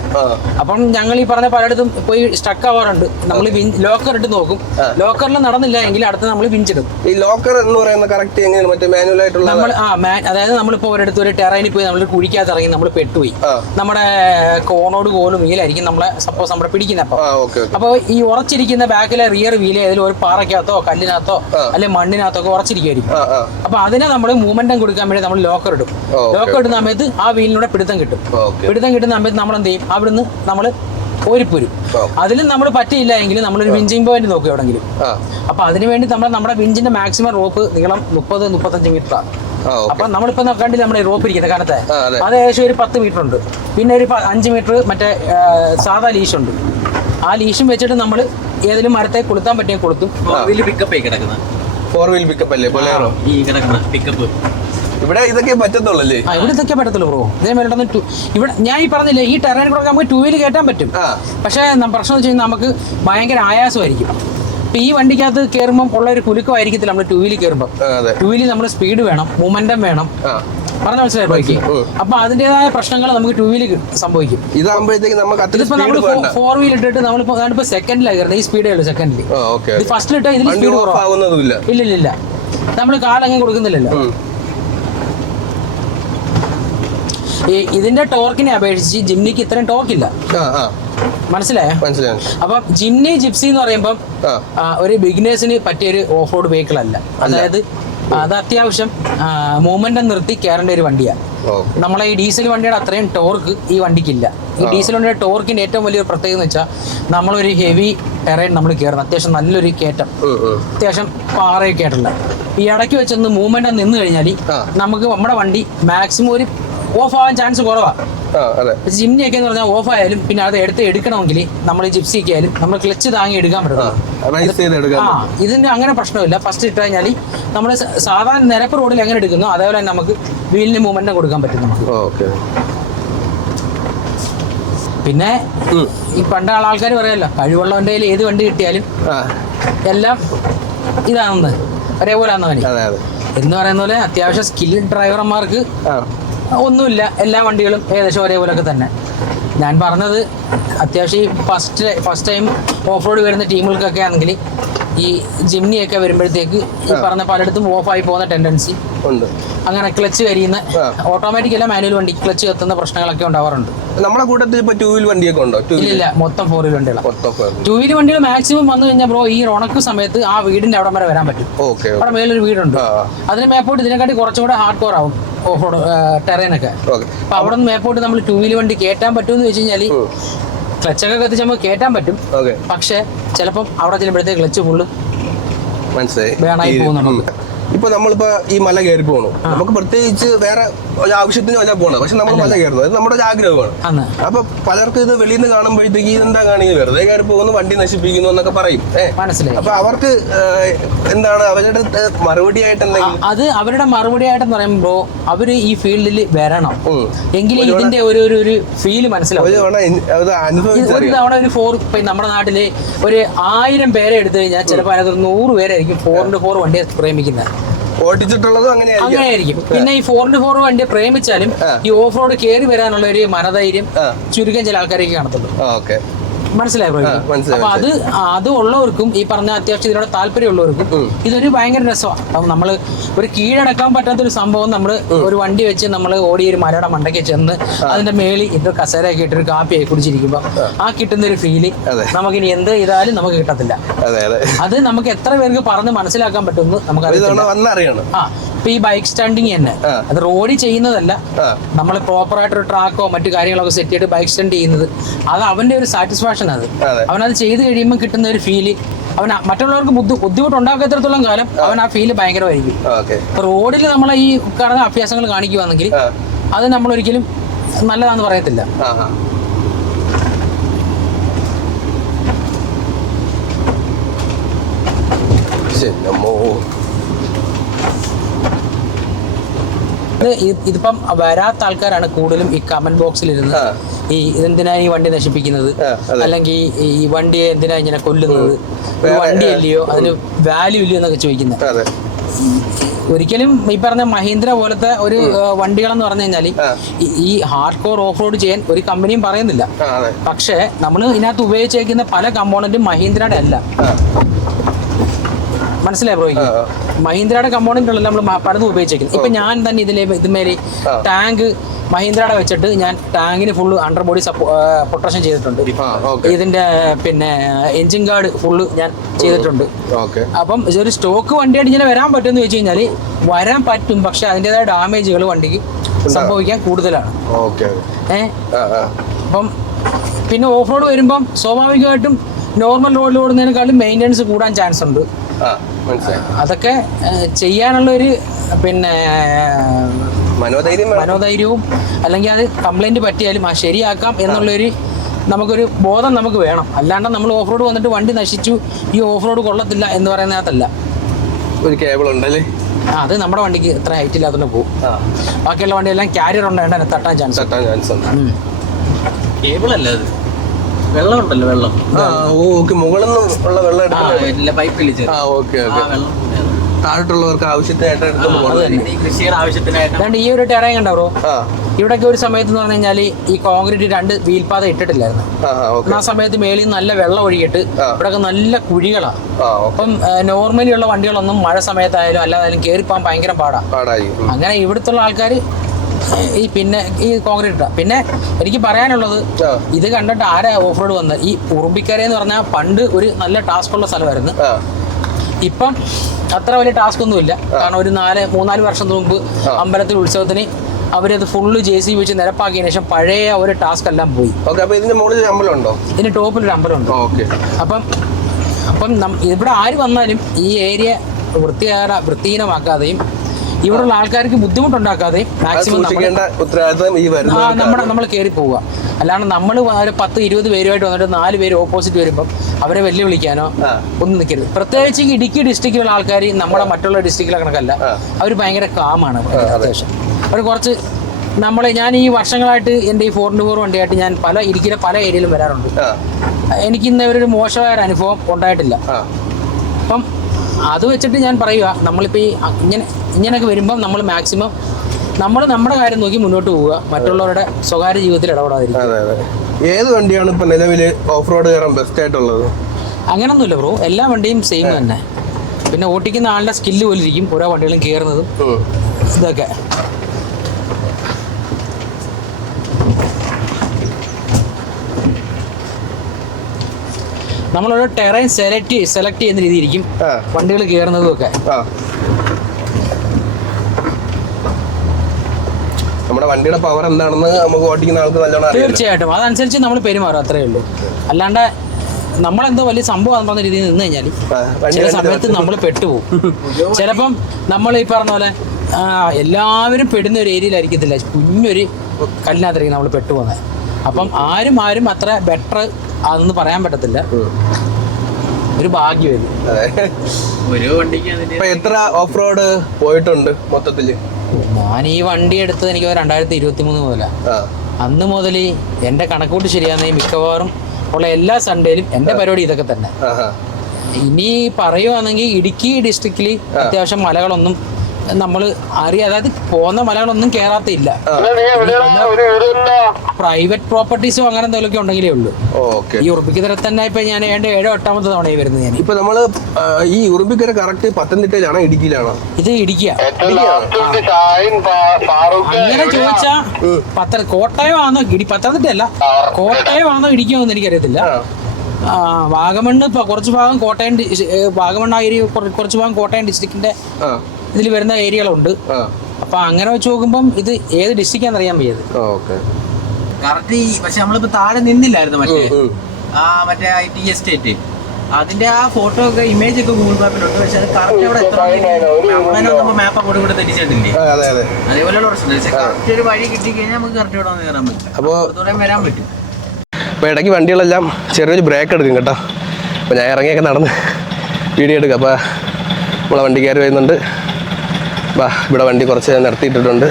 അപ്പം ഞങ്ങൾ ഈ പറഞ്ഞ പലയിടത്തും പോയി സ്റ്റക്ക് ആവാറുണ്ട്. നമ്മൾ ലോക്കർ ഇട്ട് നോക്കും, ലോക്കറിൽ നടന്നില്ല എങ്കിൽ അടുത്ത് നമ്മൾ വിഞ്ചിടും. ഈ ലോക്കർ എന്ന് പറയുന്ന കറക്റ്റ് എങ്ങനെയാണ്? മറ്റേ മാനുവൽ ആയിട്ടുള്ള നമ്മൾ അതായത് നമ്മളിപ്പോ ഒരിടത്ത് ഒരു ടെറൈനിൽ പോയി നമ്മൾ കുഴിക്കാത്ത ഇറങ്ങി നമ്മൾ പെട്ടുപോയി, നമ്മുടെ കോണോട് കോലും വീലായിരിക്കും നമ്മളെ സപ്പോസ് നമ്മളെ പിടിക്കുന്ന. അപ്പൊ ഈ ഉറച്ചിരിക്കുന്ന ബാക്കിലെ റിയർ വീല് ഏതെങ്കിലും ഒരു പാറയ്ക്കകത്തോ കല്ലിനകത്തോ അല്ലെങ്കിൽ മണ്ണിനകത്തോ ഒക്കെ ഉറച്ചിരിക്കുമായിരിക്കും. അപ്പൊ അതിനെ നമ്മൾ മൂവ്മെന്റം കൊടുക്കാൻ വേണ്ടി നമ്മൾ ലോക്കർ ഇടും. ലോക്കർ ഇടുന്ന സമയത്ത് ആ വീലിനൂടെ പിടുത്തം കിട്ടും. പിടുത്തം കിട്ടുന്ന സമയത്ത് നമ്മൾ എന്ത് ചെയ്യും, അവിടുന്ന് നമ്മൾ ഓരിപ്പോരും. അതിലും നമ്മൾ പറ്റിയില്ല എങ്കിൽ നമ്മളൊരു വിഞ്ചിങ് പോയിന്റ് നോക്കും എവിടെങ്കിലും. അപ്പൊ അതിനുവേണ്ടി നമ്മുടെ വിഞ്ചിന്റെ മാക്സിമം റോപ്പ് നീളം 30-35 മീറ്ററാണ്. അപ്പൊ നമ്മളിപ്പോ കണ്ടില്ല നമ്മുടെ റോപ്പ് ഇരിക്കുന്ന കാലത്തെ അത് ഏകദേശം ഒരു 10 മീറ്റർ ഉണ്ട്. പിന്നെ ഒരു 5 മീറ്റർ മറ്റേ സാധാ ലീഷുണ്ട്. ആ ലീഷും വെച്ചിട്ട് നമ്മൾ ഏതെങ്കിലും മരത്തെ കൊളുത്താൻ പറ്റിയ കൊളുത്തും. 4 വീൽ പിക്കപ്പ് അല്ലേ ഈ കിടക്കുന്ന പിക്കപ്പ്? ഇവിടെ ഇതൊക്കെ പറ്റത്തുള്ളൂ. ഇവിടെ ഇതൊക്കെ പറ്റത്തുള്ളൂ ബ്രോ. ഇതേമാതിരി ഇവിടെ ഞാൻ ഈ പറഞ്ഞില്ലേ, ഈ ടെറൈൻ കൂടെ നമുക്ക് 2 വീല് കയറ്റാൻ പറ്റും. പക്ഷേ പ്രശ്നം വെച്ച് കഴിഞ്ഞാൽ നമുക്ക് ഭയങ്കര ആയാസമായിരിക്കും. ഇപ്പൊ ഈ വണ്ടിക്കകത്ത് കയറുമ്പോൾ ഉള്ള ഒരു കുലുക്കമായിരിക്കത്തില്ല നമ്മൾ 2 വീല് കയറുമ്പോൾ. 2 വീലിൽ നമ്മൾ സ്പീഡ് വേണം, മൊമെന്റം വേണം, പറഞ്ഞ മനസ്സിലായി ബൈക്ക്. അപ്പൊ അതിന്റേതായ പ്രശ്നങ്ങൾ നമുക്ക് 2 വീല് സംഭവിക്കും. ഇതാകുമ്പോഴത്തേക്ക് നമുക്ക് ഇതിപ്പോ നമ്മൾ 4 വീൽ ഇട്ടിട്ട് നമ്മളിപ്പോ സെക്കൻഡിലാണ് കയറുന്നത്. ഈ സ്പീഡേ ഉള്ളൂ സെക്കൻഡിൽ. ഇത് ഫസ്റ്റിൽ ഇട്ടാൽ ഇതിൽ സ്പീഡ് കുറവാകുന്നതുമില്ല. ഇല്ല നമ്മൾ കാലങ്ങ് കൊടുക്കുന്നില്ലല്ലോ. ഇതിന്റെ ടോർക്കിനെ അപേക്ഷിച്ച് ജിംനിക്ക് ഇത്രയും ടോർക്കില്ല. മനസ്സിലായോ? അപ്പൊ ജിംനി ജിപ്സി എന്ന് പറയുമ്പോൾ ഒരു ബിഗിനേഴ്സിന് പറ്റിയൊരു ഓഫ് റോഡ് വെഹിക്കിൾ അല്ല. അതായത് അത് അത്യാവശ്യം മൂവ്മെന്റ് നിർത്തി കയറേണ്ട ഒരു വണ്ടിയാണ്. നമ്മളെ ഈ ഡീസൽ വണ്ടിയുടെ അത്രയും ടോർക്ക് ഈ വണ്ടിക്കില്ല. ഈ ഡീസൽ വണ്ടിയുടെ ടോർക്കിന്റെ ഏറ്റവും വലിയൊരു പ്രത്യേകത എന്ന് വെച്ചാൽ നമ്മളൊരു ഹെവി ടെറൈൻ നമ്മൾ കയറുന്നത്, അത്യാവശ്യം നല്ലൊരു കയറ്റം, അത്യാവശ്യം പാറയൊക്കെ ആയിട്ടുള്ള ഈ ഇടയ്ക്ക് വെച്ചൊന്ന് മൂവ്മെന്റ് നിന്ന് കഴിഞ്ഞാൽ നമുക്ക് നമ്മുടെ വണ്ടി മാക്സിമം ഒരു ഓഫ് ആവാൻ ചാൻസ് കുറവാണ്. ജിംനി ഒക്കെ എന്ന് പറഞ്ഞാൽ ഓഫ് ആയാലും പിന്നെ അത് എടുക്കണമെങ്കിൽ നമ്മൾ ജിപ്സി ഒക്കെ ആയാലും നമ്മൾ ക്ലച്ച് താങ്ങി എടുക്കാൻ പറ്റും. ഇതിന്റെ അങ്ങനെ പ്രശ്നമില്ല. ഫസ്റ്റ് ഇട്ട് കഴിഞ്ഞാൽ നമ്മൾ സാധാരണ നിരപ്പ് റോഡിൽ എങ്ങനെ എടുക്കുന്നു അതേപോലെ തന്നെ നമുക്ക് വീലിന് മൂവ്മെന്റ് കൊടുക്കാൻ പറ്റും നമുക്ക്. പിന്നെ ഈ പണ്ട് ആൾക്കാർ പറയാമല്ലോ, കഴിവുള്ളവന്റെ കയ്യിൽ ഏത് വണ്ടി കിട്ടിയാലും എല്ലാം ഇതാണെന്ന് ഒരേപോലെ ആണെന്ന് എന്ന് പറയുന്ന പോലെ അത്യാവശ്യം സ്കിൽ ഡ്രൈവർമാർക്ക് ഒന്നുമില്ല, എല്ലാ വണ്ടികളും ഏകദേശം ഒരേപോലെയൊക്കെ തന്നെ. ഞാൻ പറഞ്ഞത് അത്യാവശ്യം ഈ ഫസ്റ്റ് ടൈം ഓഫ് റോഡ് വരുന്ന ടീമുകൾക്കൊക്കെ ആണെങ്കിൽ ഈ ജിംനിയൊക്കെ വരുമ്പോഴത്തേക്ക് ഈ പറഞ്ഞ പലയിടത്തും ഓഫായി പോകുന്ന ടെൻഡൻസി ഉണ്ട്. അങ്ങനെ ക്ലച്ച് കരിയുന്ന ഓട്ടോമാറ്റിക് അല്ല മാനുവൽ വണ്ടി ക്ലച്ച് കത്തുന്ന പ്രശ്നങ്ങളൊക്കെ ഉണ്ടാവാറുണ്ട്. നമ്മുടെ കൂട്ടത്തിൽ ഇപ്പൊ 2 വീൽ വണ്ടിയൊക്കെ ഉണ്ടോ? ഇല്ല, മൊത്തം 4 വീൽ വണ്ടികളാണ്. 2 വീൽ വണ്ടികൾ മാക്സിമം വന്നു കഴിഞ്ഞാൽ ബ്രോ ഈ ഉണക്ക് സമയത്ത് ആ വീടിന്റെ അവിടെ വരെ വരാൻ പറ്റും. അവിടെ മേലൊരു വീടുണ്ട്, അതിന് മേപ്പോട്ട് ഇതിനെക്കാട്ടി കുറച്ചും കൂടെ ഹാർഡ് കോർ ആവും ഓഫ് റോഡ് ടെറൈനൊക്കെ. അപ്പൊ അവിടെ നിന്ന് മേപ്പോട്ട് നമ്മൾ 2 വീൽ വണ്ടി കയറ്റാൻ പറ്റുമെന്ന് വെച്ച് കഴിഞ്ഞാൽ ക്ലച്ചൊക്കെ കത്തിച്ച് നമുക്ക് കയറ്റാൻ പറ്റും. പക്ഷെ ചിലപ്പം അവിടെ ചെല്ലുമ്പോഴത്തേക്ക് ക്ലച്ച് ഫുള്ള് വേണമായി പോകുന്നുണ്ട്. ഇപ്പൊ നമ്മളിപ്പോ ഈ മല കയറി പോകണു, നമുക്ക് പ്രത്യേകിച്ച് വേറെ ആവശ്യത്തിന് വല്ല പോകണം, പക്ഷെ നമ്മൾ മല കയറുന്നത് അത് നമ്മുടെ ഒരു ആഗ്രഹമാണ്. അപ്പൊ പലർക്കും ഇത് വെളിയിൽ നിന്ന് കാണുമ്പോഴത്തേക്ക് ഇതെന്താ കാണിക്കുന്നത്, വെറുതെ കയറി പോകുന്നു, വണ്ടി നശിപ്പിക്കുന്നു എന്നൊക്കെ പറയും. അപ്പൊ അവർക്ക് എന്താണ് അവരുടെ മറുപടി ആയിട്ട് എന്തെങ്കിലും? അത് അവരുടെ മറുപടി ആയിട്ടെന്ന് പറയുമ്പോ അവര് ഈ ഫീൽഡിൽ വരണം എങ്കിലും ഇതിന്റെ ഒരു ഫീല് മനസ്സിലാവും. ഒരു തവണ ഒരു 4 നമ്മുടെ നാട്ടില് ഒരു 1000 പേരെ എടുത്തു കഴിഞ്ഞാൽ ചിലപ്പോൾ അതിനകത്ത് 100 പേരായിരിക്കും 4x4 വണ്ടിയെ പ്രേമിക്കുന്നത്. ഓടിച്ചിട്ടുള്ളതും അങ്ങനെയായിരിക്കും. പിന്നെ ഈ 4x4 വണ്ടിയെ പ്രേമിച്ചാലും ഈ ഓഫ് റോഡ് കയറി വരാനുള്ള ഒരു മനധൈര്യം ചുരുക്കം ചില ആൾക്കാരൊക്കെ കാണത്തുള്ളൂ. മനസ്സിലായോ? അപ്പൊ അത് ഉള്ളവർക്കും ഈ പറഞ്ഞ അത്യാവശ്യം ഇതിനോട് താല്പര്യമുള്ളവർക്കും ഇതൊരു ഭയങ്കര രസമാണ്. അപ്പം നമ്മള് ഒരു കീഴടക്കാൻ പറ്റാത്തൊരു സംഭവം നമ്മൾ ഒരു വണ്ടി വെച്ച് നമ്മൾ ഓടി ഒരു മരയുടെ മണ്ടയ്ക്ക് ചെന്ന് അതിന്റെ മേളിൽ ഇത് കസേരയൊക്കെ ഇട്ടൊരു കാപ്പിയായി കുടിച്ചിരിക്കുമ്പോ ആ കിട്ടുന്ന ഒരു ഫീല് നമുക്കിനി എന്ത് ചെയ്താലും നമുക്ക് കിട്ടത്തില്ല. അത് നമുക്ക് എത്ര പേർക്ക് പറഞ്ഞ് മനസ്സിലാക്കാൻ പറ്റുമെന്ന് നമുക്കറിയാം. ഇപ്പൊ ഈ ബൈക്ക് സ്റ്റാൻഡിങ് തന്നെ അത് റോഡിൽ ചെയ്യുന്നതല്ല, നമ്മൾ പ്രോപ്പറായിട്ടൊരു ട്രാക്കോ മറ്റു കാര്യങ്ങളൊക്കെ സെറ്റ് ചെയ്തിട്ട് ബൈക്ക് സ്റ്റാൻഡ് ചെയ്യുന്നത് അത് അവന്റെ ഒരു സാറ്റിസ്ഫാക്ഷൻ. അത് അവനത് ചെയ്ത് കഴിയുമ്പോൾ കിട്ടുന്ന ഒരു ഫീല് അവൻ മറ്റുള്ളവർക്ക് ബുദ്ധിമുട്ടുണ്ടാക്കാത്തിടത്തോളം കാലം അവൻ ആ ഫീല് ഭയങ്കരമായിരിക്കും. റോഡിൽ നമ്മളെ ഈ കാണുന്ന അഭ്യാസങ്ങൾ കാണിക്കുകയാണെങ്കിൽ അത് നമ്മൾ ഒരിക്കലും നല്ലതാണെന്ന് പറയത്തില്ല. ഇതിപ്പം വരാത്ത ആൾക്കാരാണ് കൂടുതലും ഈ കമന്റ് ബോക്സിൽ ഇരുന്ന് ഇതെന്തിനാ ഈ വണ്ടി നശിപ്പിക്കുന്നത്, അല്ലെങ്കിൽ ഈ വണ്ടിയെ എന്തിനാ ഇങ്ങനെ കൊല്ലുന്നത്, ഒരു വണ്ടി അല്ലയോ അതിന് വാല്യൂ ഇല്ലയോ എന്നൊക്കെ ചോദിക്കുന്നത്. ഒരിക്കലും ഈ പറഞ്ഞ മഹീന്ദ്ര പോലത്തെ ഒരു വണ്ടികളെന്ന് പറഞ്ഞു കഴിഞ്ഞാൽ ഈ ഹാർഡ് കോർ ഓഫ് റോഡ് ചെയ്യാൻ ഒരു കമ്പനിയും പറയുന്നില്ല. പക്ഷേ നമ്മൾ ഇതിനകത്ത് ഉപയോഗിച്ചേക്കുന്ന പല കമ്പോണന്റും മഹീന്ദ്രയുടെ അല്ല. മനസ്സിലായി ബ്രോയ്ക്ക്? മഹീന്ദ്രയുടെ കമ്പോണന്റുകളെല്ലാം നമ്മൾ പലതും ഉപയോഗിച്ചേക്കുന്നത്. ഇപ്പൊ ഞാൻ തന്നെ ഇതുമേലെ ടാങ്ക് മഹീന്ദ്രയുടെ വെച്ചിട്ട് ഞാൻ ടാങ്കിന് ഫുള്ള് അണ്ടർ ബോഡി പ്രൊട്ടക്ഷൻ ചെയ്തിട്ടുണ്ട്. ഇതിന്റെ പിന്നെ എഞ്ചിൻ ഗാർഡ് ഫുള്ള് ഞാൻ ചെയ്തിട്ടുണ്ട്. അപ്പം ഒരു സ്റ്റോക്ക് വണ്ടിയായിട്ട് ഇങ്ങനെ വരാൻ പറ്റുമെന്ന് ചോദിച്ചു കഴിഞ്ഞാൽ വരാൻ പറ്റും, പക്ഷെ അതിൻ്റെതായ ഡാമേജുകൾ വണ്ടിക്ക് സംഭവിക്കാൻ കൂടുതലാണ്. അപ്പം പിന്നെ ഓഫ് റോഡ് വരുമ്പം സ്വാഭാവികമായിട്ടും നോർമൽ റോഡിൽ ഓടുന്നതിനേക്കാളും മെയിൻ്റെനൻസ് കൂടാൻ ചാൻസ് ഉണ്ട്. അതൊക്കെ ചെയ്യാനുള്ള ഒരു പിന്നെ മനോധൈര്യവും അല്ലെങ്കിൽ അത് കംപ്ലൈന്റ് പറ്റിയാലും ശരിയാക്കാം എന്നുള്ളൊരു നമുക്കൊരു ബോധം നമുക്ക് വേണം. അല്ലാണ്ട് നമ്മൾ ഓഫ് റോഡ് വന്നിട്ട് വണ്ടി നശിച്ചു ഈ ഓഫ് റോഡ് കൊള്ളത്തില്ല എന്ന് പറയുന്നതല്ല. ഒരു കേബിൾ ഉണ്ടല്ലേ, അത് നമ്മുടെ വണ്ടിക്ക് ഇത്ര ഹൈറ്റ് ഇല്ലാത്തതുകൊണ്ട് പോകും. ബാക്കിയുള്ള വണ്ടിയെല്ലാം ക്യാരിയർ ഉണ്ടായിട്ട് തട്ടാൻ ചാൻസ് ഉണ്ട്. കേബിൾ അല്ല അത്, വെള്ളം ഉണ്ടല്ലോ, വെള്ളം മുകളിൽ നിന്നുള്ള വെള്ളം പൈപ്പിൽ താഴോട്ടുള്ളവർക്ക് ആവശ്യത്തിനായിട്ട് ഈ ഒരു ടെറൈൻ കണ്ടോ ബ്രോ? ഇവിടൊക്കെ ഒരു സമയത്ത് എന്ന് പറഞ്ഞു കഴിഞ്ഞാൽ ഈ കോൺക്രീറ്റ് 2 വീൽപാത ഇട്ടിട്ടില്ലായിരുന്നു. ആ സമയത്ത് മേളിൽ നല്ല വെള്ളം ഒഴുകിയിട്ട് ഇവിടെയൊക്കെ നല്ല കുഴികളാണ്. അപ്പം നോർമലി ഉള്ള വണ്ടികളൊന്നും മഴ സമയത്തായാലും അല്ലാതായാലും കയറിപ്പോകാൻ ഭയങ്കര പാടായി. അങ്ങനെ ഇവിടുത്തെ ആൾക്കാർ ഈ ഈ കോൺക്രീറ്റ് ഇട്ട. പിന്നെ എനിക്ക് പറയാനുള്ളത്, ഇത് കണ്ടിട്ട് ആരാ ഓഫ് റോഡ് വന്നത്? ഈ ഉറുമ്പിക്കര എന്ന് പറഞ്ഞാൽ പണ്ട് ഒരു നല്ല ടാസ്ക് ഉള്ള സ്ഥലമായിരുന്നു. ഇപ്പം അത്ര വലിയ ടാസ്ക് ഒന്നുമില്ല. കാരണം ഒരു 3-4 വർഷം മുമ്പ് അമ്പലത്തിൽ ഉത്സവത്തിന് അവരത് ഫുള്ള് JCB വെച്ച് നിരപ്പാക്കിയതിനു ശേഷം പഴയ ഒരു ടാസ്ക് എല്ലാം പോയി. ഇതിന് ടോപ്പിലൊരു അമ്പലമുണ്ട്. അപ്പം ഇവിടെ ആര് വന്നാലും ഈ ഏരിയ വൃത്തിഹീനമാക്കാതെയും ഇവിടെയുള്ള ആൾക്കാർക്ക് ബുദ്ധിമുട്ടുണ്ടാക്കാതെ മാക്സിമം നമ്മൾ കയറി പോവുക. അല്ലാണ്ട് നമ്മൾ ഒരു 10-20 പേരുമായിട്ട് വന്നിട്ട് 4 പേര് ഓപ്പോസിറ്റ് വരുമ്പം അവരെ വെല്ലുവിളിക്കാനോ ഒന്നും നിൽക്കരുത്. പ്രത്യേകിച്ച് ഇടുക്കി ഡിസ്ട്രിക്റ്റിലുള്ള ആൾക്കാർ നമ്മുടെ മറ്റുള്ള ഡിസ്ട്രിക്റ്റിലെ കണക്കല്ല. അവർ ഭയങ്കര കാമാണ്. അത്യാവശ്യം അവർ കുറച്ച് ഞാൻ ഈ വർഷങ്ങളായിട്ട് എൻ്റെ ഈ 4x4 വണ്ടിയായിട്ട് ഞാൻ ഇടുക്കിയിലെ പല ഏരിയയിലും വരാറുണ്ട്. എനിക്കിന്ന് ഒരു മോശമായ ഒരു അനുഭവം ഉണ്ടായിട്ടില്ല. അപ്പം അത് വെച്ചിട്ട് ഞാൻ പറയുക, നമ്മളിപ്പോൾ ഈ ഇങ്ങനെയൊക്കെ വരുമ്പം നമ്മൾ മാക്സിമം നമ്മുടെ കാര്യം നോക്കി മുന്നോട്ട് പോവുക, മറ്റുള്ളവരുടെ സ്വകാര്യ ജീവിതത്തിൽ ഇടപെടാതിരിക്കുക. ഏത് വണ്ടിയാണ് ഇപ്പൊ നിലവിൽ ഓഫ് റോഡ് കയറാൻ ബെസ്റ്റ് ആയിട്ടുള്ളത്? അങ്ങനൊന്നുമില്ല ബ്രോ, എല്ലാ വണ്ടിയും സെയിം തന്നെ. പിന്നെ ഓട്ടിക്കുന്ന ആളുടെ സ്കില്ല് പോലെ ഇരിക്കും ഓരോ വണ്ടികളും കയറുന്നതും ഇതൊക്കെ. നമ്മളോരോ ടെറൈൻ സെലക്ട് ചെയ്യുന്ന രീതിയിരിക്കും വണ്ടികൾ കയറുന്നതും ഒക്കെ. നമ്മുടെ വണ്ടിയുടെ പവർ എന്താണെന്ന് നമുക്ക് ഓടിക്കുന്ന ആൾക്ക് നല്ലോണം അറിയാം. തീർച്ചയായിട്ടും അതനുസരിച്ച് നമ്മൾ പെരുമാറും, അത്രേ ഉള്ളൂ. അല്ലാണ്ട് നമ്മളെന്തോ വലിയ സംഭവം പറഞ്ഞ രീതിയിൽ നിന്ന് കഴിഞ്ഞാൽ ചില സമയത്ത് നമ്മൾ പെട്ടുപോകും. ചിലപ്പം നമ്മൾ ഈ പറഞ്ഞ പോലെ എല്ലാവരും പെടുന്ന ഒരു ഏരിയയിലായിരിക്കത്തില്ല, കുഞ്ഞൊരു കല്ലിനകത്തായിരിക്കും നമ്മൾ പെട്ടുപോകുന്നത്. അപ്പം ആരും അത്ര ബെറ്റർ അതൊന്നും പറയാൻ പറ്റത്തില്ല. ഒരു ഭാഗ്യം. എത്ര ഓഫ് റോഡ് പോയിട്ടുണ്ട് മൊത്തത്തില്? ഞാൻ ഈ വണ്ടി എടുത്തത് എനിക്ക് 2023 മുതലാണ്. അന്ന് മുതൽ എൻ്റെ കണക്കൂട്ട് ശരിയാണെങ്കിൽ മിക്കവാറും ഉള്ള എല്ലാ സൺഡേയിലും എൻ്റെ പരിപാടി ഇതൊക്കെ തന്നെ. ഇനി പറയുവാണെങ്കിൽ ഇടുക്കി ഡിസ്ട്രിക്റ്റിൽ അത്യാവശ്യം മലകളൊന്നും നമ്മൾ അതായത് പോകുന്ന മലകളൊന്നും കയറാത്തില്ല. പ്രൈവറ്റ് പ്രോപ്പർട്ടീസോ അങ്ങനെ എന്തെങ്കിലുമൊക്കെ ഉണ്ടെങ്കിലേ ഉള്ളൂ. ഈ ഉറുമ്പിക്കര തന്നെ ഇപ്പൊ ഞാൻ 7-8 തവണയായി വരുന്നത്. ഞാൻ ഇപ്പൊ നമ്മള് ഈ ഉറുമ്പിക്കര കറക്റ്റ് പത്തനംതിട്ടയിലാണോ ഇടുക്കിയിലാണോ? ഇത് ഇടുക്കിയാ. അങ്ങനെ ചോദിച്ചാ കോട്ടയമാണോ പത്തനംതിട്ടയല്ല, കോട്ടയമാണോ ഇടുക്കിയോ എന്ന് എനിക്കറിയത്തില്ല. വാഗമണ്ണ് ഇപ്പൊ കുറച്ച് ഭാഗം കോട്ടയം, വാഗമണ്ണ ഏരിയ കുറച്ച് ഭാഗം കോട്ടയം ഡിസ്ട്രിക്റ്റിന്റെ ഇതിൽ വരുന്ന ഏരിയകളുണ്ട്. അപ്പൊ അങ്ങനെ വെച്ച് നോക്കുമ്പം ഇത് ഏത് ഡിസ്ട്രിക്റ്റാന്ന് അറിയാൻ വയ്യത്. കറക്റ്റ്. പക്ഷെ നമ്മളിപ്പോ താഴെ നിന്നില്ലായിരുന്നു മറ്റേ IT എസ്റ്റേറ്റ്. അതിന്റെ ആ ഫോട്ടോ ഒക്കെ ഇമേജ് ഒക്കെ ഗൂഗിൾ മാപ്പിലുണ്ട്. പക്ഷെ അത് കറക്റ്റ് അവിടെ എത്ര മാപ്പ് അങ്ങോട്ട് കൂടെ തെറ്റിച്ചിട്ടില്ലേ, അതേപോലെയുള്ള പ്രശ്നം. കറക്റ്റ് ഒരു വഴി കിട്ടി കഴിഞ്ഞാൽ നമുക്ക് കറക്റ്റ് ഇവിടെ വന്ന് കയറാൻ പറ്റും, അപ്പോൾ വരാൻ പറ്റും. അപ്പോൾ ഇടയ്ക്ക് വണ്ടികളെല്ലാം ചെറിയൊരു ബ്രേക്ക് എടുക്കും കേട്ടോ. അപ്പോൾ ഞാൻ ഇറങ്ങിയൊക്കെ നടന്ന് വീഡിയോ എടുക്കാം. അപ്പോൾ നമ്മളെ വണ്ടി കയറി വരുന്നുണ്ട്. ഇവിടെ വണ്ടി കുറച്ച് നിർത്തിയിട്ടിട്ടുണ്ട്.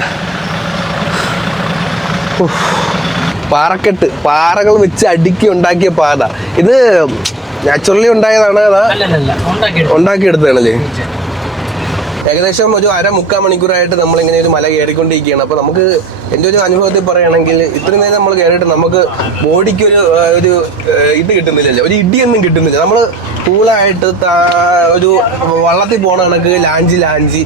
പാറക്കെട്ട്, പാറകൾ വെച്ച് അടുക്കി ഉണ്ടാക്കിയ പാത. ഇത് നാച്ചുറലി ഉണ്ടായതാണ്, അതാ ഉണ്ടാക്കിയെടുത്തതാണല്ലേ? ഏകദേശം ഒരു 1.5-3 മണിക്കൂറായിട്ട് നമ്മളിങ്ങനെ ഒരു മല കയറിക്കൊണ്ടിരിക്കുകയാണ്. അപ്പോൾ നമുക്ക് എൻ്റെ ഒരു അനുഭവത്തിൽ പറയുകയാണെങ്കിൽ ഇത്രയും നേരം നമ്മൾ കയറിയിട്ട് നമുക്ക് ബോഡിക്ക് ഒരു ഇത് കിട്ടുന്നില്ലല്ലോ, ഒരു ഇടിയൊന്നും കിട്ടുന്നില്ല. നമ്മൾ കൂളായിട്ട് ഒരു വള്ളത്തിൽ പോണ കണക്ക് ലാഞ്ചി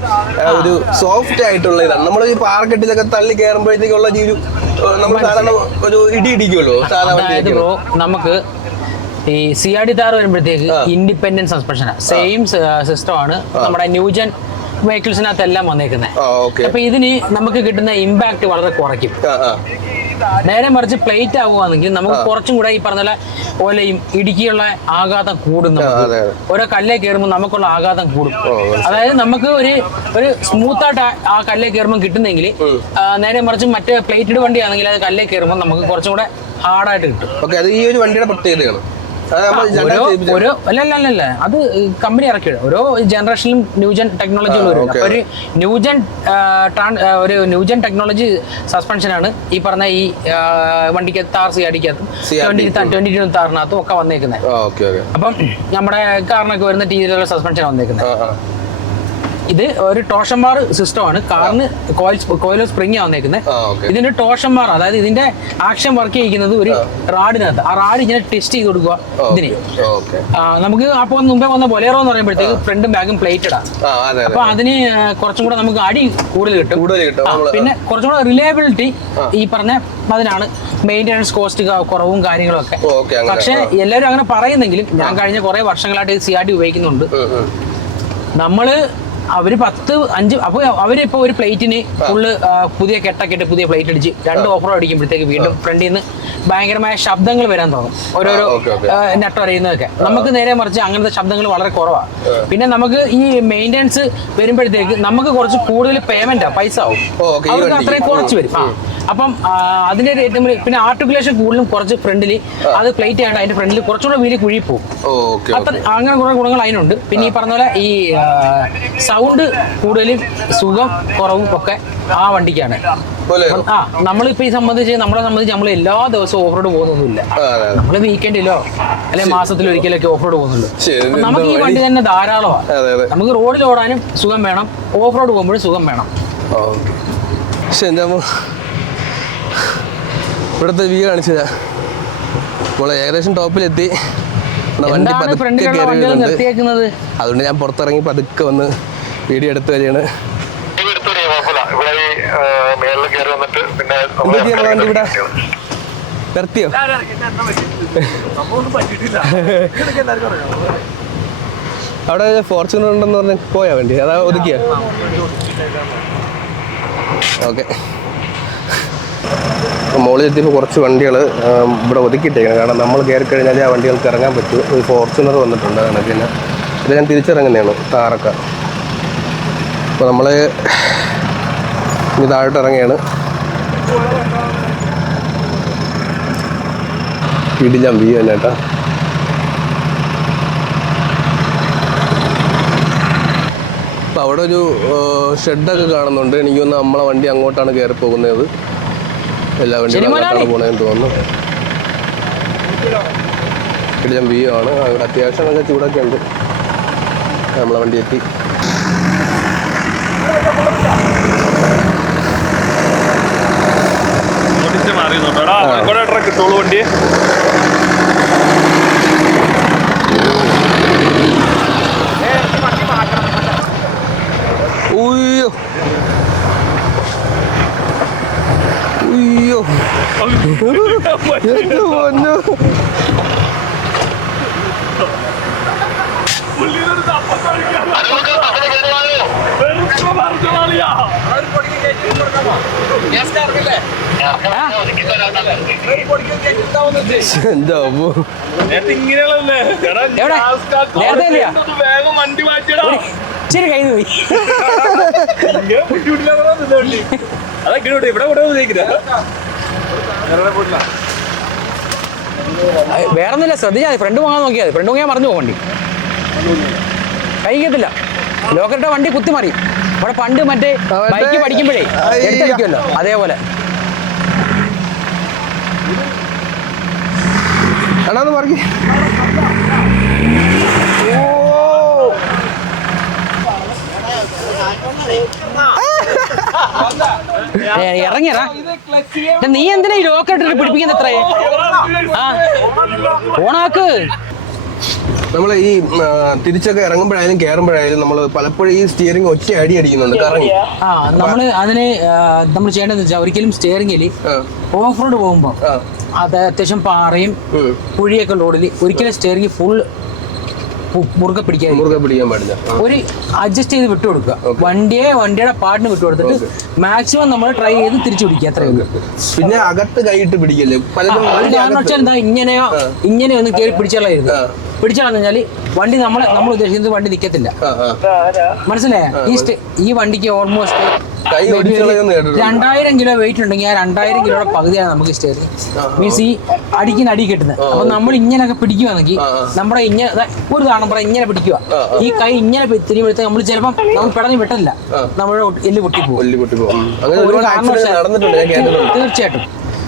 ഒരു സോഫ്റ്റ് ആയിട്ടുള്ള ഇതാണ്. നമ്മൾ ഈ പാറക്കെട്ടിലൊക്കെ തള്ളി കയറുമ്പോഴത്തേക്കുള്ള ഒരു നമ്മൾ സാധാരണ ഒരു ഇടി ഇടിക്കുമല്ലോ സാധാരണ. നമുക്ക് ഈ CRD താർ വരുമ്പോഴത്തേക്ക് ഇൻഡിപെൻഡന്റ് സസ്പെൻഷനാണ്. സെയിം സിസ്റ്റം ആണ് നമ്മുടെ ന്യൂജൻ വെഹിക്കിൾസിനകത്തെല്ലാം വന്നേക്കുന്നത്. അപ്പൊ ഇതിന് നമുക്ക് കിട്ടുന്ന ഇമ്പാക്ട് വളരെ കുറയ്ക്കും. നേരെ മറിച്ച് പ്ലേറ്റ് ആവുകയാണെങ്കിൽ നമുക്ക് കുറച്ചും കൂടെ ഈ പറഞ്ഞ ഓലയും ഇടുക്കിയുള്ള ആഘാതം കൂടും. ഓരോ കല്ലേ കയറുമ്പോൾ നമുക്കുള്ള ആഘാതം കൂടും. അതായത് നമുക്ക് ഒരു സ്മൂത്തായിട്ട് ആ കല്ലേ കയറുമ്പോൾ കിട്ടുന്നെങ്കിൽ, നേരെ മറിച്ച് മറ്റേ പ്ലേറ്റഡ് വണ്ടിയാണെങ്കിൽ അത് കല്ലേ കയറുമ്പോൾ നമുക്ക് കുറച്ചും കൂടെ ഹാർഡായിട്ട് കിട്ടും. അത് ഈ ഒരു വണ്ടിയുടെ പ്രത്യേകതയാണ്. അല്ല, അത് കമ്പനി ഇറക്കിയത്. ഓരോ ജനറേഷനിലും ന്യൂജൻ ടെക്നോളജി വരും. അപ്പൊ ഒരു ന്യൂജൻ ടെക്നോളജി സസ്പെൻഷനാണ് ഈ പറഞ്ഞ ഈ വണ്ടിക്ക് താർ CRDക്കകത്തും 22 താറിനകത്തും ഒക്കെ വന്നേക്കുന്നത്. അപ്പം നമ്മുടെ കാറിനൊക്കെ വരുന്ന രീതിയിലുള്ള സസ്പെൻഷൻ വന്നേക്കുന്നത്. ഇത് ഒരു ടോഷന്മാർ സിസ്റ്റമാണ്. കാറിന് കോയിലോ സ്പ്രിംഗ് വന്നേക്കുന്നത്. ഇതിന്റെ ടോഷന്മാർ, അതായത് ഇതിന്റെ ആക്ഷൻ വർക്ക് ചെയ്യിക്കുന്നത് ഒരു റാഡിനകത്ത്. ആ റാഡ് ഇങ്ങനെ ടെസ്റ്റ് ചെയ്ത് കൊടുക്കുക ഇതിന്. നമുക്ക് അപ്പോൾ മുമ്പേ വന്ന ബൊലേറോ എന്ന് പറയുമ്പോഴത്തേക്ക് ഫ്രണ്ടും ബാക്കും പ്ലേറ്റഡാ. അപ്പൊ അതിന് കുറച്ചും കൂടെ നമുക്ക് അടി കൂടുതൽ കിട്ടും. പിന്നെ കുറച്ചും കൂടെ റിലയബിലിറ്റി ഈ പറഞ്ഞ അതിനാണ്. മെയിൻ്റെനൻസ് കോസ്റ്റ് കുറവും കാര്യങ്ങളും ഒക്കെ. പക്ഷെ എല്ലാവരും അങ്ങനെ പറയുന്നെങ്കിലും ഞാൻ കഴിഞ്ഞ കുറെ വർഷങ്ങളായിട്ട് CRD ഉപയോഗിക്കുന്നുണ്ട്. നമ്മള് അവര് 10-5 അപ്പൊ അവരിപ്പോ ഒരു പ്ലേറ്റിന് ഫുള്ള് പുതിയ കെട്ടൊക്കെ ഇട്ട് പുതിയ പ്ലേറ്റ് അടിച്ച് 2 ഓഫറോ അടിക്കുമ്പോഴത്തേക്ക് വീണ്ടും ഫ്രണ്ടിൽ നിന്ന് ഭയങ്കരമായ ശബ്ദങ്ങൾ വരാൻ തുടങ്ങും. ഓരോരോ നെട്ടറിയുന്നതൊക്കെ. നമുക്ക് നേരെ മറിച്ച് അങ്ങനത്തെ ശബ്ദങ്ങൾ വളരെ കുറവാണ്. പിന്നെ നമുക്ക് ഈ മെയിൻ്റെനൻസ് വരുമ്പോഴത്തേക്ക് നമുക്ക് കുറച്ച് കൂടുതൽ പേയ്മെന്റാ, പൈസ ആവും. അവർക്ക് അത്രയും കുറച്ച് വരും. അപ്പം അതിന്റെ ഏറ്റവും പിന്നെ ആർട്ടിക്കുലേഷൻ കൂടുതലും കുറച്ച് ഫ്രണ്ടിൽ അത് പ്ലേറ്റ് ചെയ്യേണ്ട അതിന്റെ ഫ്രണ്ടിൽ കുറച്ചുകൂടെ വീല് കുഴി പോകും. അത്ര അങ്ങനെ കുറെ ഗുണങ്ങൾ അതിനുണ്ട്. പിന്നെ ഈ പറഞ്ഞ പോലെ ഈ സൗണ്ട് കൂടുതലും സുഖം കുറവും ഒക്കെ ആ വണ്ടിക്കാണ്. നമ്മളിപ്പോ നമ്മളെ സംബന്ധിച്ച് നമ്മൾ എല്ലാ ദിവസവും ഓഫ് റോഡ് പോകുന്നൊന്നുമില്ല. നമ്മള് വീക്കെൻഡിലോ അല്ലെ മാസത്തിലോ ഒരിക്കലൊക്കെ ഓഫ് റോഡ് പോകുന്നുള്ളൂ. നമുക്ക് ഈ വണ്ടി തന്നെ ധാരാളമാണ്. നമുക്ക് റോഡിൽ ഓടാനും സുഖം വേണം, ഓഫ് റോഡ് പോകുമ്പോഴും സുഖം വേണം. ഇവിടുത്തെ വ്യൂ കാണിച്ചതാ. നമ്മള് ഏകദേശം ടോപ്പിലെത്തി. അതുകൊണ്ട് ഞാൻ പുറത്തിറങ്ങി പതുക്കെ വന്ന് വീഡിയോ എടുത്തു വരികയാണ്. ഇവിടെ നിർത്തിയോ? അവിടെ ഫോർച്യൂണർ ഉണ്ടെന്ന് പറഞ്ഞ് പോയാ വേണ്ടി അതാ ഒതുക്കിയ. ഓക്കെ, മുകളിലെത്തിയപ്പോൾ കുറച്ച് വണ്ടികൾ ഇവിടെ ഒതുക്കിയിട്ടേക്കണം. കാരണം നമ്മൾ കയറി കഴിഞ്ഞാൽ ആ വണ്ടികൾക്ക് ഇറങ്ങാൻ പറ്റും. ഒരു ഫോർച്യൂണർ വന്നിട്ടുണ്ട് കണക്കിന്. ഇത് ഞാൻ തിരിച്ചിറങ്ങുന്നതാണ് താറൊക്കെ. അപ്പോൾ നമ്മൾ ഇനി താഴോട്ട് ഇറങ്ങിയാണ്. ഇടിലാം വ്യൂ തന്നെ കേട്ടോ. അപ്പം അവിടെ ഒരു ഷെഡൊക്കെ കാണുന്നുണ്ട്. എനിക്ക് തോന്നുന്നു നമ്മളെ വണ്ടി അങ്ങോട്ടാണ് കയറി പോകുന്നത്. എല്ലാ വണ്ടിയും അങ്ങോട്ടാണ് പോകണമെന്ന് തോന്നുന്നു. ഇടിലാം വ്യൂ ആണ്. അവിടെ അത്യാവശ്യം നല്ല ചൂടൊക്കെ ഉണ്ട്. നമ്മളെ വണ്ടി എത്തി. കിട്ടുള്ളൂ വണ്ടി. ഉയ്യോ ഉയ്യോ പൊന്നു. എന്താ ഇച്ചിരി കൈ പോയി. വേറൊന്നുമില്ല, ശ്രദ്ധിച്ചാൽ ഫ്രണ്ട് പോകാൻ നോക്കിയാൽ ഫ്രണ്ട് പോകാൻ മറിഞ്ഞു പോകണ്ടി. കഴിക്കത്തില്ല, ലോക്കറിട്ട വണ്ടി കുത്തി മറി. ഇവിടെ പണ്ട് മറ്റേ ബൈക്ക് പഠിക്കുമ്പോഴേ എടുത്തടിക്കുമല്ലോ അതേപോലെ. ഇറങ്ങിയറാ നീ എന്തിനാ ഈ ലോക്കായിട്ട് പിടിപ്പിക്കുന്ന എത്രേ? ഓണാക്ക്. നമ്മള് ഈ തിരിച്ചൊക്കെ ഇറങ്ങുമ്പോഴായാലും കയറുമ്പോഴായാലും നമ്മൾ പലപ്പോഴും ഈ സ്റ്റിയറിംഗ് ഒറ്റ അടി അടിക്കുന്നുണ്ട് കറങ്ങി. നമ്മള് അതിന് നമ്മൾ ചെയ്യേണ്ടതെന്ന് വെച്ചാൽ ഒരിക്കലും സ്റ്റിയറിംഗിൽ ഓഫ് റോഡ് പോകുമ്പോ അത് അത്യാവശ്യം പാറയും കുഴിയൊക്കെ റോഡിൽ ഒരിക്കലും സ്റ്റിയറിംഗ് ഫുൾ മുറുകെ പിടിക്കാൻ പാടില്ല. ഒരു അഡ്ജസ്റ്റ് ചെയ്ത് വിട്ടുകൊടുക്കുക. വണ്ടിയുടെ പാട്ടിന് വിട്ടുകൊടുത്തിട്ട് മാക്സിമം നമ്മൾ ട്രൈ ചെയ്ത് തിരിച്ചു പിടിക്കുക. അത്രയും. പിന്നെ അകത്ത് കൈയിട്ട് പിടിക്കല്ലേ കാരണം വെച്ചാൽ എന്താ ഇങ്ങനെയോ ഒന്ന് കയറി പിടിച്ചാലായിരുന്നു. പിടിച്ചാന്ന് വെച്ചാല് വണ്ടി നമ്മൾ ഉദ്ദേശിക്കുന്നത് വണ്ടി നിൽക്കത്തില്ല. മനസ്സിലായ? ഈ വണ്ടിക്ക് ഓൾമോസ്റ്റ് 2000 കിലോ വെയിറ്റ് ഉണ്ടെങ്കിൽ ആ 2000 കിലോയുടെ പകുതിയാണ് നമുക്ക് സ്റ്റിയറിംഗ്. മീൻസ് ഈ അടി കിട്ടുന്നത്. അപ്പൊ നമ്മൾ ഇങ്ങനെയൊക്കെ പിടിക്കുകയാണെങ്കിൽ നമ്മുടെ ഇങ്ങനെ ഒരു തവണ ഇങ്ങനെ പിടിക്കുക, ഈ കൈ ഇങ്ങനെ തിരിയുമ്പോഴത്തേക്ക് നമ്മൾ ചിലപ്പം നമ്മൾ പിടഞ്ഞ് വിട്ടില്ല, നമ്മുടെ എല്ല് പൊട്ടിപ്പോകും. തീർച്ചയായിട്ടും.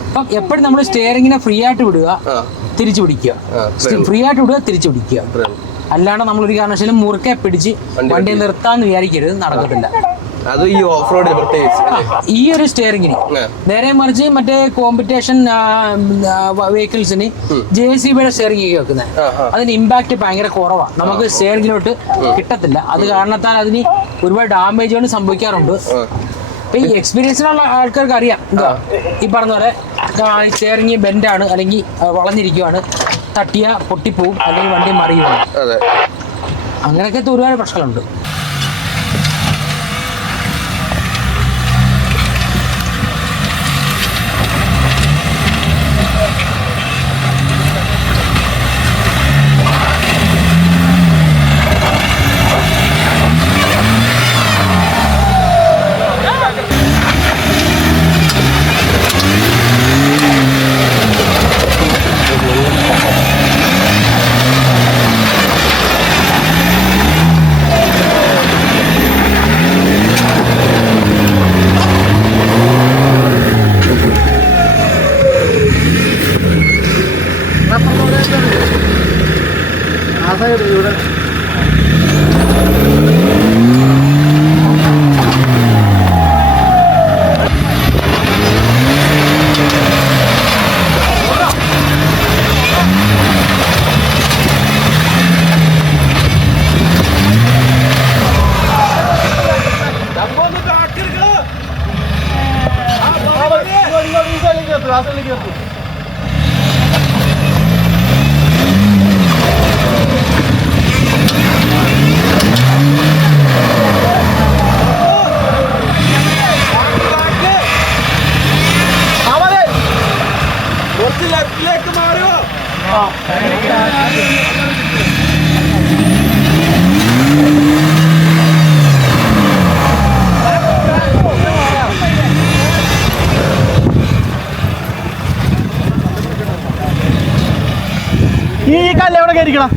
അപ്പം എപ്പോഴും നമ്മൾ സ്റ്റിയറിംഗിനെ ഫ്രീ ആയിട്ട് വിടുക, തിരിച്ചു പിടിക്കുക. ഫ്രീ ആയിട്ട് വിടുക, തിരിച്ചു പിടിക്കുക. അല്ലാണ്ട് നമ്മൾ ഒരു കാരണവശാലും മുറുക്കെ പിടിച്ച് വണ്ടി നിർത്താന്ന് വിചാരിക്കരുത്, നടക്കത്തില്ല. അത് ഈ ഓഫ് റോഡിൽ ഈ ഒരു സ്റ്റിയറിംഗിന് നേരെ മറിച്ച് മറ്റേ കോമ്പറ്റീഷൻ വെഹിക്കിൾസിന് JCBയുടെ സ്റ്റിയറിംഗ് വെക്കുന്നത് അതിന് ഇമ്പാക്ട് ഭയങ്കര കുറവാണ്. നമുക്ക് സ്റ്റിയറിംഗിലോട്ട് കിട്ടത്തില്ല. അത് കാരണത്താൽ അതിന് ഒരുപാട് ഡാമേജുകൾ സംഭവിക്കാറുണ്ട്. ഈ എക്സ്പീരിയൻസിനുള്ള ആൾക്കാർക്ക് അറിയാം. എന്താ ഈ പറഞ്ഞ പോലെ സ്റ്റിയറിംഗ് ബെൻഡാണ് അല്ലെങ്കിൽ വളഞ്ഞിരിക്കുവാണ്, തട്ടിയ പൊട്ടിപ്പോവും അല്ലെങ്കിൽ വണ്ടി മറിയുവാണ്. അങ്ങനെയൊക്കെ ഒരുപാട് പ്രശ്നങ്ങളുണ്ട്. ഈ കല്ല് എവിടെ കയറിക്കണം?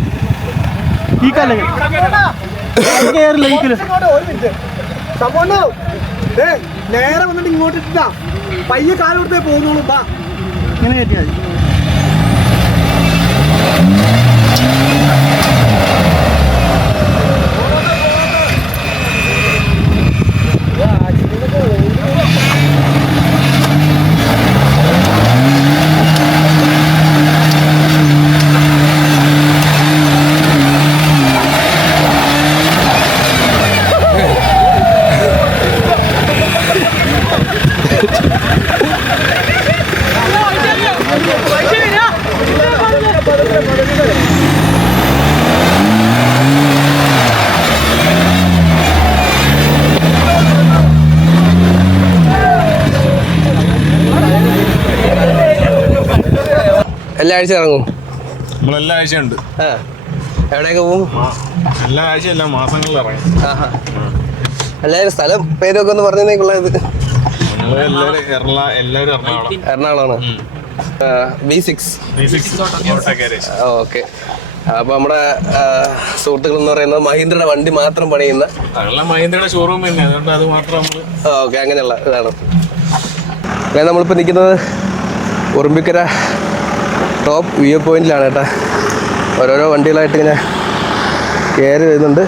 ഈ കല്ല് കയറില്ല. ഈ കല്ല് നേരെ വന്നിട്ട് ഇങ്ങോട്ട് ഇട്ടാ പയ്യെ കാലോടത്തേ പോകുന്നോളൂ. ഇങ്ങനെ കയറ്റിയാൽ മതി. എല്ലാ ആഴ്ച ഇറങ്ങും? നമ്മളെല്ലാ ആഴ്ചയും ഉണ്ട്. എവിടെയൊക്കെ പോകും? എല്ലാ ആഴ്ചയും എല്ലാ മാസങ്ങളിൽ ഇറങ്ങും. എല്ലാവരും സ്ഥലം പേരൊക്കെ ഒന്ന് പറഞ്ഞേക്കുള്ളത്? എല്ലാവരും എറണാകുളമാണ്. V6. ഓക്കെ. അപ്പോൾ നമ്മുടെ സുഹൃത്തുക്കൾ എന്ന് പറയുന്നത് മഹീന്ദ്രയുടെ വണ്ടി മാത്രം പണിയുന്ന അതെല്ലാം മഹീന്ദ്രയുടെ ഷോറൂം തന്നെ, അതുകൊണ്ട് അത് മാത്രം നമ്മള്. ഓക്കെ, അങ്ങനെയുള്ള ഇതാണ്. അങ്ങനെ നമ്മളിപ്പോൾ നിൽക്കുന്നത് ഉറുമ്പിക്കര ടോപ്പ് വ്യൂ പോയിന്റിലാണ് കേട്ടോ. ഓരോരോ വണ്ടികളായിട്ട് ഇങ്ങനെ കയറി വരുന്നുണ്ട്.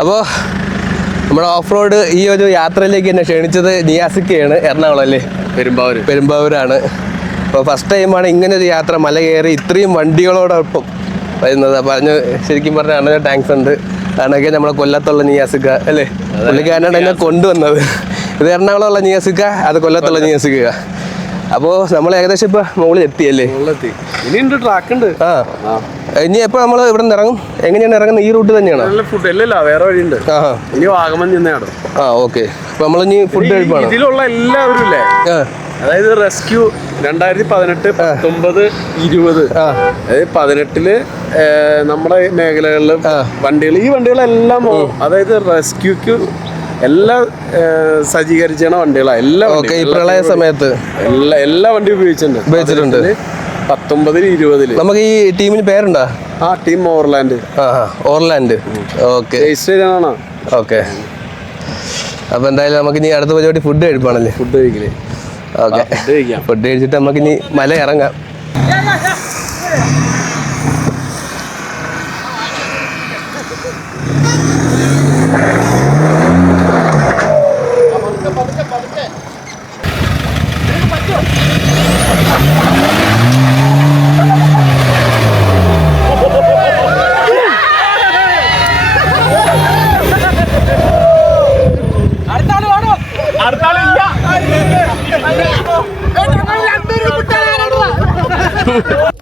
അപ്പോൾ നമ്മുടെ ഓഫ് റോഡ് ഈ ഒരു യാത്രയിലേക്ക് എന്നെ ക്ഷണിച്ചത് നിയാസിക്കയാണ്. എറണാകുളം അല്ലേ? പെരുമ്പാവൂരാണ്. അപ്പോൾ ഫസ്റ്റ് ടൈമാണ് ഇങ്ങനൊരു യാത്ര മല കയറി ഇത്രയും വണ്ടികളോടൊപ്പം വരുന്നത്. അപ്പോൾ അതിന് ശരിക്കും പറഞ്ഞാൽ അണ്ണന് താങ്ക്സ് ഉണ്ട്. കാരണമൊക്കെ നമ്മളെ കൊല്ലത്തുള്ള നിയാസിക്ക അല്ലേ, പുള്ളിക്കാരനാണ് എന്നെ കൊണ്ടുവന്നത്. ഇത് എറണാകുളമുള്ള നിയാസിക്ക, അത് കൊല്ലത്തുള്ള നിയാസിക്ക. അപ്പോൾ നമ്മൾ ഏകദേശം ഇപ്പോൾ മുകളിൽ എത്തിയല്ലേ? ഇനിയുണ്ട്, ട്രാക്ക് ഉണ്ട്. ഇനി എപ്പോൾ നമ്മൾ ഇവിടെ നിന്ന് ഇറങ്ങും? എങ്ങനെയാണ് ഇറങ്ങുന്നത്? ഈ റൂട്ട് തന്നെയാണോ? നല്ല ഫുഡ് അല്ലല്ലോ, വേറെ വഴിയുണ്ട്. ഇനി വാഗമൺ ചെന്നാണ്. ഓക്കെ. അപ്പോൾ നമ്മൾ ഇനി ഫുഡ് കഴിപ്പാണ്. ഇതിലുള്ള എല്ലാവരും ഇല്ലേ, അതായത് റെസ്ക്യൂ 2018, 19, 20, അതായത് 18 നമ്മുടെ മേഖലകളിൽ വണ്ടികൾ, ഈ വണ്ടികളെല്ലാം അതായത് റെസ്ക്യൂക്ക് എല്ലാം സജ്ജീകരിച്ച വണ്ടികളാണ്. എല്ലാ ഈ പ്രളയ സമയത്ത് എല്ലാ വണ്ടി ഉപയോഗിച്ചിട്ടുണ്ട്. 19, 20 നമുക്ക് ഈ ടീമിന് പേരുണ്ടോ? ആ team Orlando. Orlando. Okay, register. Okay. അപ്പോൾ എന്തായാലും നമുക്ക് ഇനി അടുത്ത പരിപാടി ഫുഡ് കഴിപ്പാണല്ലേ? ഫുഡ് കഴിക്കില്ലേ? ഓക്കെ, ഫുഡ് കഴിച്ചിട്ട് നമുക്ക് ഇനി മല ഇറങ്ങാം.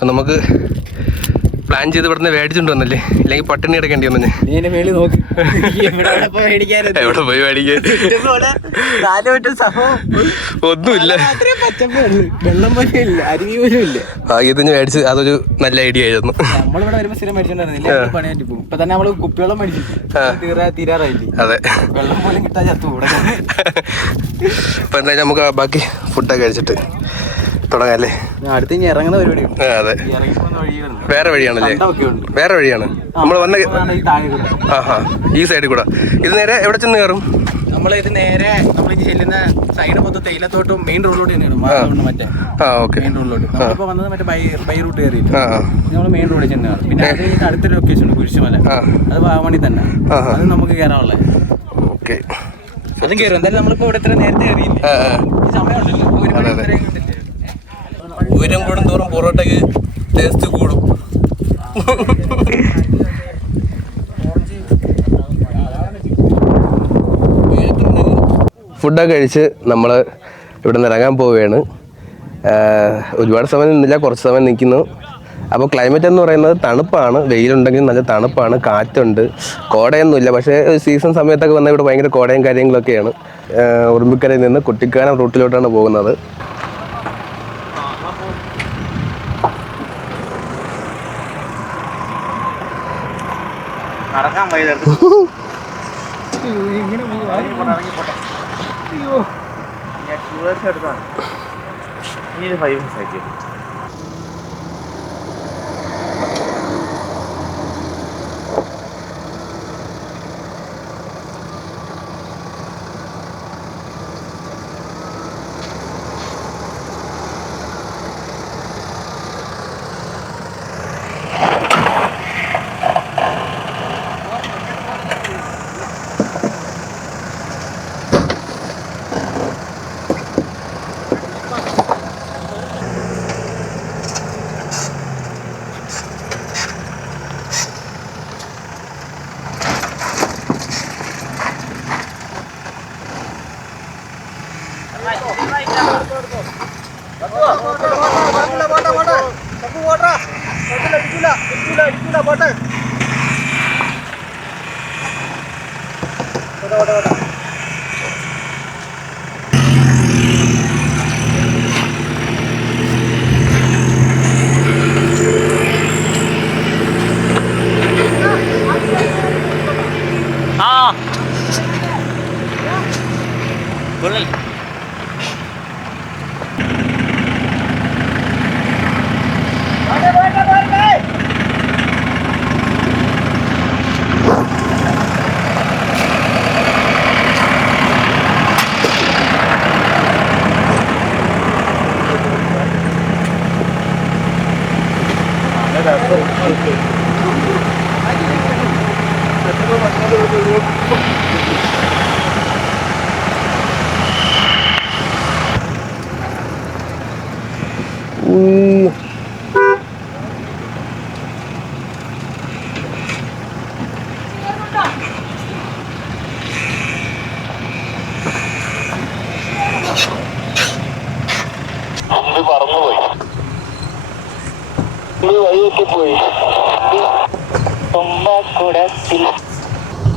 നമുക്ക് പ്ലാൻ ചെയ്ത് ഇവിടുന്ന് മേടിച്ചിട്ട് വന്നല്ലേ, ഇല്ലെങ്കിൽ പട്ടിണി കിടക്കേണ്ടി വന്നെ. എവിടെ പോയി മേടിക്കാൻ? ഒന്നുമില്ല, ഇതിന് മേടിച്ച് അതൊരു നല്ല ഐഡിയ ആയിരുന്നു. നമ്മളിവിടെ വരുമ്പോ സ്ഥിരം മേടിച്ചിട്ടുണ്ടായിരുന്നില്ല, പണിയാറ്റി പോകും. ഇപ്പൊ തന്നെ നമ്മള് കുപ്പിവെള്ളം മേടിച്ചു, തീരാറായില്ലേ, അതെ. വെള്ളം പോലും കിട്ടാൻ ചത്തു കൂടെ. ഇപ്പൊ എന്തായാലും നമുക്ക് ബാക്കി ഫുഡൊക്കെ കഴിച്ചിട്ട് തുടങ്ങാം അല്ലേ? അടുത്ത് ഇനി ഇറങ്ങുന്ന പരിപാടി. അതെ, വേറെ വഴിയാണല്ലേ? വേറെ വഴിയാണ് നമ്മൾ വന്ന. ഈ സൈഡിൽ കൂടെ ഇത് നേരെ എവിടെ ചെന്ന് കയറും? നമ്മളിത് നേരെ നമ്മൾ ചെല്ലുന്ന സൈഡ് മൊത്തം തേയിലത്തോട്ടും മെയിൻ റോഡിലോട്ട് തന്നെയാണ്. മറ്റേ മെയിൻ റോഡിലോട്ട് നമ്മളിപ്പോ വന്നത് മറ്റേ ബൈ റൂട്ട് കയറിയിട്ട് നമ്മൾ മെയിൻ റോഡിൽ ചെന്നാണ്. പിന്നെ അത് കഴിഞ്ഞിട്ട് അടുത്തൊരു ലൊക്കേഷൻ ഉണ്ട്, കുരിശുമല. അത് വാഗമണി തന്നെ, അത് നമുക്ക് കയറാനുള്ളത്. ഓക്കെ, അതും കയറും. എന്തായാലും നമ്മളിപ്പോ ഇവിടെ ഇത്ര നേരത്തെ കയറിയില്ലേ, ഈ സമയമുണ്ടല്ലോ. ഉയരം കൂടും തോറും പൊറോട്ടയ്ക്ക് ടേസ്റ്റ് കൂടും. ഫുഡൊക്കെ കഴിച്ച് നമ്മൾ ഇവിടെ നിന്ന് ഇറങ്ങാൻ പോവുകയാണ്. ഒരുപാട് സമയം നിന്നില്ല, കുറച്ച് സമയം നിൽക്കുന്നു. അപ്പോൾ ക്ലൈമറ്റ് എന്ന് പറയുന്നത് തണുപ്പാണ്, വെയിലുണ്ടെങ്കിൽ നല്ല തണുപ്പാണ്, കാറ്റുണ്ട്, കോടയൊന്നുമില്ല. പക്ഷേ സീസൺ സമയത്തൊക്കെ വന്നാൽ ഇവിടെ ഭയങ്കര കോടയും കാര്യങ്ങളൊക്കെയാണ്. ഉറുമ്പിക്കരയിൽ നിന്ന് കുട്ടിക്കാനം റൂട്ടിലോട്ടാണ് പോകുന്നത്. നടക്കാൻ വൈകുന്നേരം എടുത്താണ് ഇനി 5 minutes ആക്കി.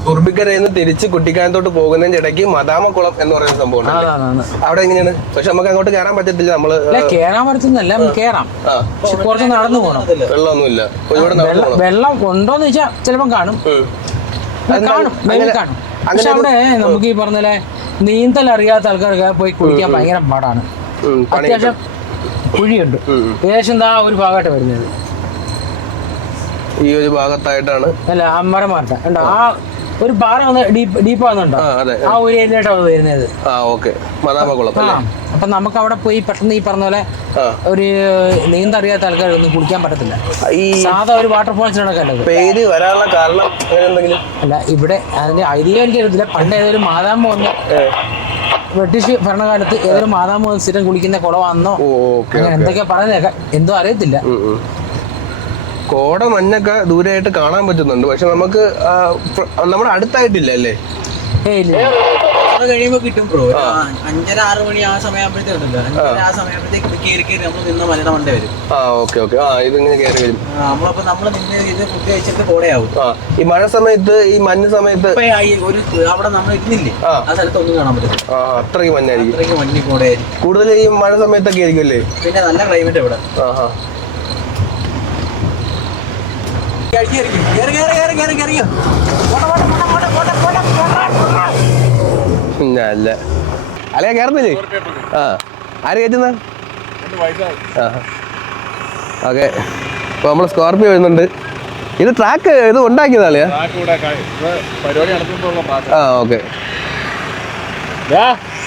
ഉറുമ്പിക്കരയിൽ നിന്ന് തിരിച്ച് കുട്ടിക്കാനത്തോട്ട് പോകുന്നതിന്റെ ഇടയ്ക്ക് മദാമക്കുളം എന്ന് പറയുന്ന സംഭവം ഉണ്ട്. അവിടെ എങ്ങനെയാണ്? പക്ഷെ നമുക്ക് അങ്ങോട്ട് കയറാൻ പറ്റത്തില്ല. നമ്മള് കേറാൻ പറ്റുന്നല്ല, കേറാം, പക്ഷെ കുറച്ച് നടന്നു പോകണം. വെള്ളമൊന്നുമില്ല, ഒരുപാട് നടന്നു പോകണം. വെള്ളം ഉണ്ടോന്ന് ചോദിച്ചാൽ ചിലപ്പം കാണും, കാണും, കാണും. പക്ഷെ അവിടെ നമുക്ക് ഈ പറഞ്ഞ നീന്തൽ അറിയാത്ത ആൾക്കാർക്ക് പോയി കുളിക്കാൻ ഭയങ്കര പാടാണ്. അത്യാവശ്യം കുഴിയുണ്ട്, ഏകദേശം എന്താ ഒരു ഭാഗമായിട്ട് വരുന്നത്. ഈ ഒരു ഭാഗത്തായിട്ടാണ് അല്ല അമ്മരമാരുടെ ഉണ്ടോ ആ ഒരു പാറ വന്ന് ഡീപ്പാകുന്നുണ്ടോ, ആ ഒരു ഏരിയയിലായിട്ടാണ് വരുന്നത്. അപ്പൊ നമുക്ക് അവിടെ പോയി പെട്ടെന്ന് ഈ പറഞ്ഞ പോലെ ഒരു നീന്തറിയാത്ത ആൾക്കാരൊന്നും കുളിക്കാൻ പറ്റത്തില്ല. ഈ സാധാ ഒരു വാട്ടർഫോൾസിനൊക്കെ പേര് വരാനുള്ള കാരണം അല്ല, ഇവിടെ അതിന്റെ ഐതിഹ്യം എനിക്ക് അറിയത്തില്ല. പണ്ട് ഏതൊരു മാതാമ്മ വന്ന് ബ്രിട്ടീഷ് ഭരണകാലത്ത് ഏതൊരു മാതാമ്മ സ്ഥിരം കുളിക്കുന്ന കുളമാണെന്നോ അങ്ങനെ എന്തൊക്കെയാ പറയുന്നതൊക്കെ എന്തോ അറിയത്തില്ല. കോട മഞ്ഞൊക്കെ ദൂരെയായിട്ട് കാണാൻ പറ്റുന്നുണ്ട്, പക്ഷെ നമുക്ക് നമ്മുടെ അടുത്തായിട്ടില്ല അല്ലേ? കഴിയുമ്പോ കിട്ടും ബ്രോ. 5:30-6 മണി ആ സമയമാകുമ്പോഴത്തേക്കുണ്ടല്ലോ, 5:30 ആ സമയമാകുമ്പോഴത്തേക്ക് കയറി നമ്മൾ നിന്ന് മലയുടെ മണ്ട വരും. ഇതിങ്ങനെ കയറി വരും. നമ്മളപ്പോ നമ്മള് നിന്ന് ഇത് ഫുഡ് കഴിച്ചിട്ട് കോടയാവും. ഈ മഴ സമയത്ത്, ഈ മഞ്ഞ് സമയത്ത് ഒരു അവിടെ നമ്മൾ ഇരുന്നില്ലേ ആ സ്ഥലത്ത് ഒന്നും കാണാൻ പറ്റും. അത്രയ്ക്ക് മഞ്ഞായിരിക്കും, അത്രയ്ക്ക് മഞ്ഞ് കോടയായിരിക്കും. കൂടുതൽ ഈ മഴ സമയത്തൊക്കെ ആയിരിക്കും അല്ലേ? പിന്നെ നല്ല ക്ലൈമറ്റ് ഇവിടെ. അല്ല അല്ലേ കയറുന്നില്ലേ? ആര് കയറ്റുന്ന? ഓക്കെ, ഇപ്പൊ നമ്മള് സ്കോർപിയോ വരുന്നുണ്ട്. ഇത് ട്രാക്ക് ഇത് ഉണ്ടാക്കിയതാളെയാ? ഓക്കെ,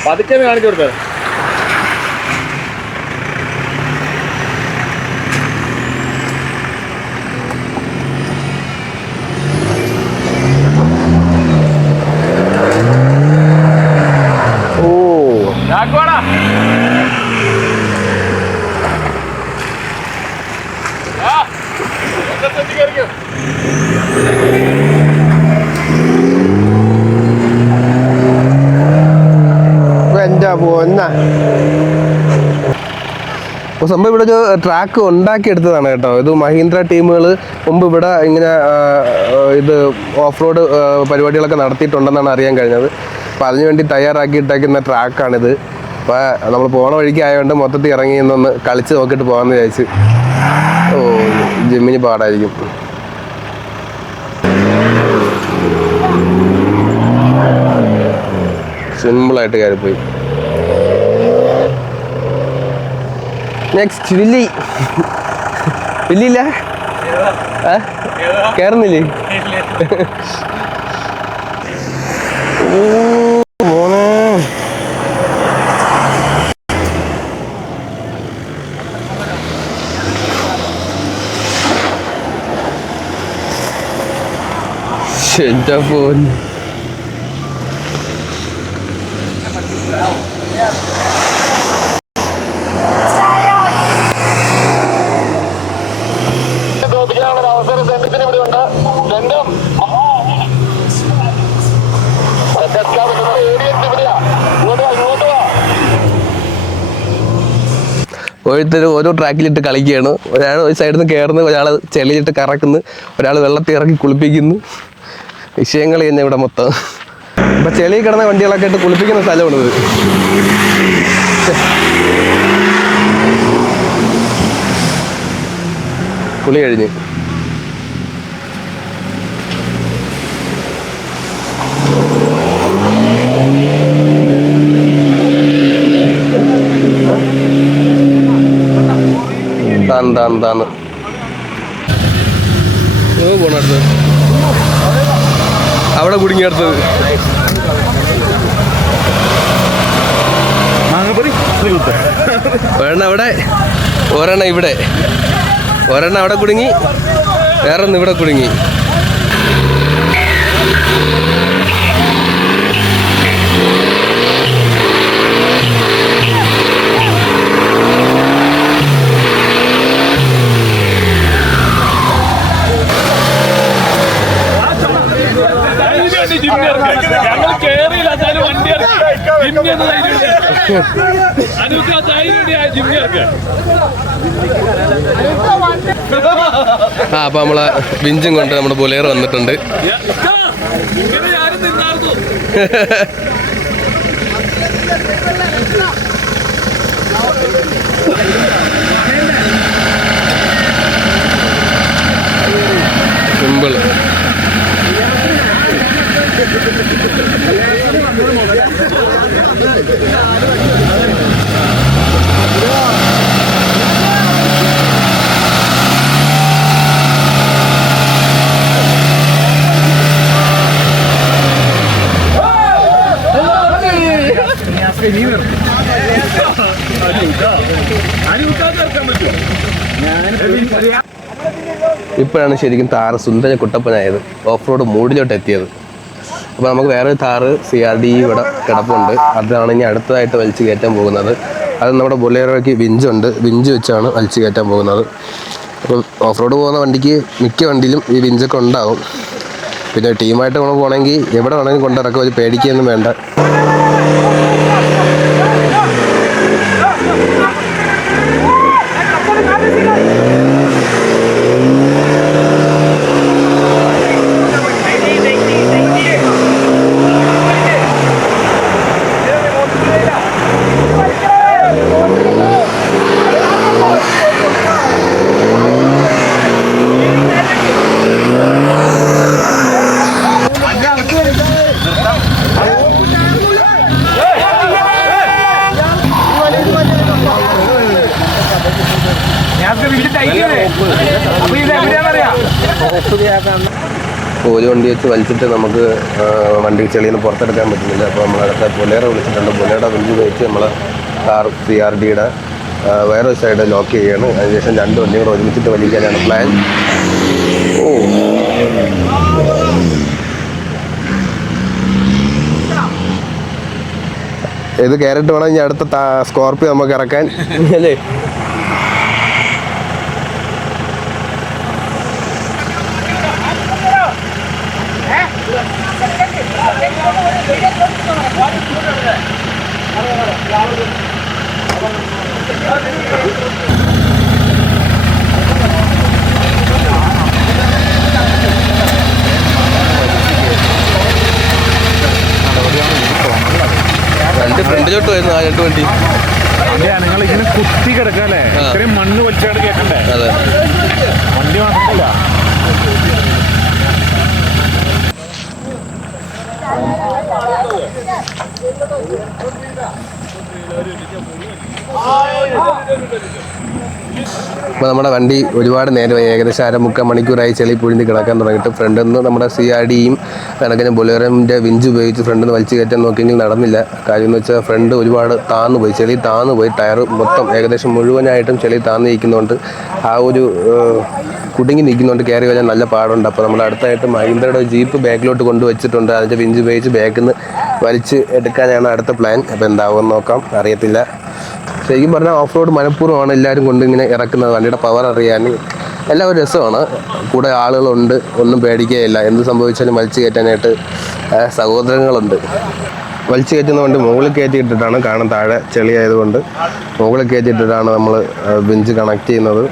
പതുക്കെ കാണിച്ചു കൊടുത്തത്. സംഭവം ഇവിടെ ഒരു ട്രാക്ക് ഉണ്ടാക്കിയെടുത്തതാണ് കേട്ടോ. ഇത് മഹീന്ദ്ര ടീമുകൾ മുമ്പ് ഇവിടെ ഇങ്ങനെ ഇത് ഓഫ് റോഡ് പരിപാടികളൊക്കെ നടത്തിയിട്ടുണ്ടെന്നാണ് അറിയാൻ കഴിഞ്ഞത്. അപ്പോൾ അതിനുവേണ്ടി തയ്യാറാക്കിയിട്ടേക്കുന്ന ട്രാക്കാണിത്. അപ്പോൾ നമ്മൾ പോണ വഴിക്ക് ആയതുകൊണ്ട് മൊത്തത്തിൽ ഇറങ്ങി എന്നൊന്ന് കളിച്ച് നോക്കിയിട്ട് പോകാമെന്ന് വിചാരിച്ച്. ജിമ്മിന് പാടായിരിക്കും. സിമ്പിളായിട്ട് കയറിപ്പോയി. നെക്സ്റ്റ് വില്ലി. വില്ലിയില്ല, കയറുന്നില്ലേ? മോനെ എന്റെ ഫോൺ. ഓരോരുത്തർ ഓരോ ട്രാക്കിലിട്ട് കളിക്കുകയാണ്. ഒരാൾ ഒരു സൈഡിൽ നിന്ന് കയറുന്നു, ഒരാൾ ചെളിയിട്ട് കറക്കുന്നു, ഒരാൾ വെള്ളത്തിൽ ഇറക്കി കുളിപ്പിക്കുന്നു. വിഷയങ്ങൾ തന്നെ ഇവിടെ മൊത്തം. ഇപ്പം ചെളി കിടന്ന വണ്ടികളൊക്കെ ഇട്ട് കുളിപ്പിക്കുന്ന സ്ഥലമാണിത്. കുളി കഴിഞ്ഞ് താന്ന് പോണടുത്ത് അവിടെ കുടുങ്ങിയടുത്തത്. ഒരെണ്ണം അവിടെ, ഒരെണ്ണം ഇവിടെ, ഒരെണ്ണം അവിടെ കുടുങ്ങി, വേറൊന്ന് ഇവിടെ കുടുങ്ങി. അപ്പൊ നമ്മളെ വിഞ്ചും കൊണ്ട് നമ്മുടെ ബൊലേറോ വന്നിട്ടുണ്ട്. സിമ്പിൾ. ഇപ്പോഴാണ് ശരിക്കും താറ് സുന്ദര കുട്ടപ്പനായത്, ഓഫ് റോഡ് മൂഡിലോട്ട് എത്തിയത്. അപ്പോൾ നമുക്ക് വേറൊരു താറ് CRD ഇവിടെ കിടപ്പുണ്ട്. അതാണ് ഇനി അടുത്തതായിട്ട് വലിച്ചു കയറ്റാൻ പോകുന്നത്. അത് നമ്മുടെ ബൊലേറോയ്ക്ക് വിഞ്ചുണ്ട്, വിഞ്ച് വെച്ചാണ് വലിച്ചു കയറ്റാൻ പോകുന്നത്. അപ്പോൾ ഓഫ് റോഡ് പോകുന്ന വണ്ടിക്ക് മിക്ക വണ്ടിയിലും ഈ വിഞ്ചൊക്കെ ഉണ്ടാവും. പിന്നെ ടീമായിട്ട് നമ്മൾ പോകണമെങ്കിൽ എവിടെ വേണമെങ്കിലും കൊണ്ടിറക്കാം, ഒരു പേടിക്കുകയൊന്നും വേണ്ട. ഒരു വണ്ടി വെച്ച് വലിച്ചിട്ട് നമുക്ക് വണ്ടി ചെളിയിൽ നിന്ന് പുറത്തെടുക്കാൻ പറ്റുന്നില്ല. അപ്പോൾ നമ്മളടുത്ത ബൊലേറോ വിളിച്ചിട്ടുണ്ട്. ബൊലേറോ വണ്ടി വെച്ച് നമ്മൾ കാർ CRDയുടെ വേറൊരു സൈഡ് ലോക്ക് ചെയ്യുകയാണ്. അതിനുശേഷം രണ്ട് വണ്ടികൾ ഒരുമിച്ചിട്ട് വലിക്കാനാണ് പ്ലാൻ. ഇത് കയറിയിട്ട് വേണം ഇനി അടുത്ത സ്കോർപ്പിയോ നമുക്ക് ഇറക്കാൻ അല്ലേ. രണ്ട് ഫ്രണ്ടിലോട്ട് വരുന്നു ആ രണ്ട് വണ്ടി. നിങ്ങൾ ഇങ്ങനെ കുത്തി കിടക്കാല്ലേ, ഇത്രയും മണ്ണ് വലിച്ചാട് കേൾക്കണ്ടേ? അതെ, വണ്ടി മാത്രമല്ല. അപ്പോൾ നമ്മുടെ വണ്ടി ഒരുപാട് നേരമായി, ഏകദേശം 1.5 മണിക്കൂറായി ചെളി പൊഴിഞ്ഞ് കിടക്കാൻ തുടങ്ങിയിട്ട്. ഫ്രണ്ടിൽ നിന്ന് നമ്മുടെ CRDയും കണക്കിന് ബൊലേറോൻ്റെ വിഞ്ച് ഉപയോഗിച്ച് ഫ്രണ്ടിൽ നിന്ന് വലിച്ചു കയറ്റാൻ നോക്കിയെങ്കിൽ നടന്നില്ല. കാര്യം എന്ന് വെച്ചാൽ ഫ്രണ്ട് ഒരുപാട് താന്നുപോയി, ചെളി താന്നുപോയി. ടയർ മൊത്തം ഏകദേശം മുഴുവനായിട്ടും ചെളി താന്ന് നിൽക്കുന്നതുകൊണ്ട് ആ ഒരു കുടുങ്ങി നിൽക്കുന്നതുകൊണ്ട് കയറി വരാൻ നല്ല പാടുണ്ട്. അപ്പോൾ നമ്മൾ അടുത്തായിട്ട് മഹീന്ദ്രയുടെ ജീപ്പ് ബാക്കിലോട്ട് കൊണ്ടുവച്ചിട്ടുണ്ട്. അതിൻ്റെ വിഞ്ച് ഉപയോഗിച്ച് ബാക്കിൽ നിന്ന് വലിച്ച് എടുക്കാനാണ് അടുത്ത പ്ലാൻ. അപ്പോൾ എന്താവുമെന്ന് നോക്കാം, അറിയത്തില്ല. ശരിക്കും പറഞ്ഞാൽ ഓഫ് റോഡ് മനഃപൂർവ്വമാണ് എല്ലാവരും കൊണ്ട് ഇങ്ങനെ ഇറക്കുന്നത്, വണ്ടിയുടെ പവർ അറിയാൻ. എല്ലാം ഒരു രസമാണ്. കൂടെ ആളുകളുണ്ട്, ഒന്നും പേടിക്കുകയില്ല. എന്ത് സംഭവിച്ചാലും വലിച്ചു കയറ്റാനായിട്ട് സഹോദരങ്ങളുണ്ട്. വലിച്ചു കയറ്റുന്ന വണ്ടി മുകളിൽ കയറ്റിയിട്ടിട്ടാണ്, കാണാൻ താഴെ ചെളിയായതുകൊണ്ട് മുകളിൽ കയറ്റിയിട്ടിട്ടാണ് നമ്മൾ ബെഞ്ച് കണക്ട് ചെയ്യുന്നത്.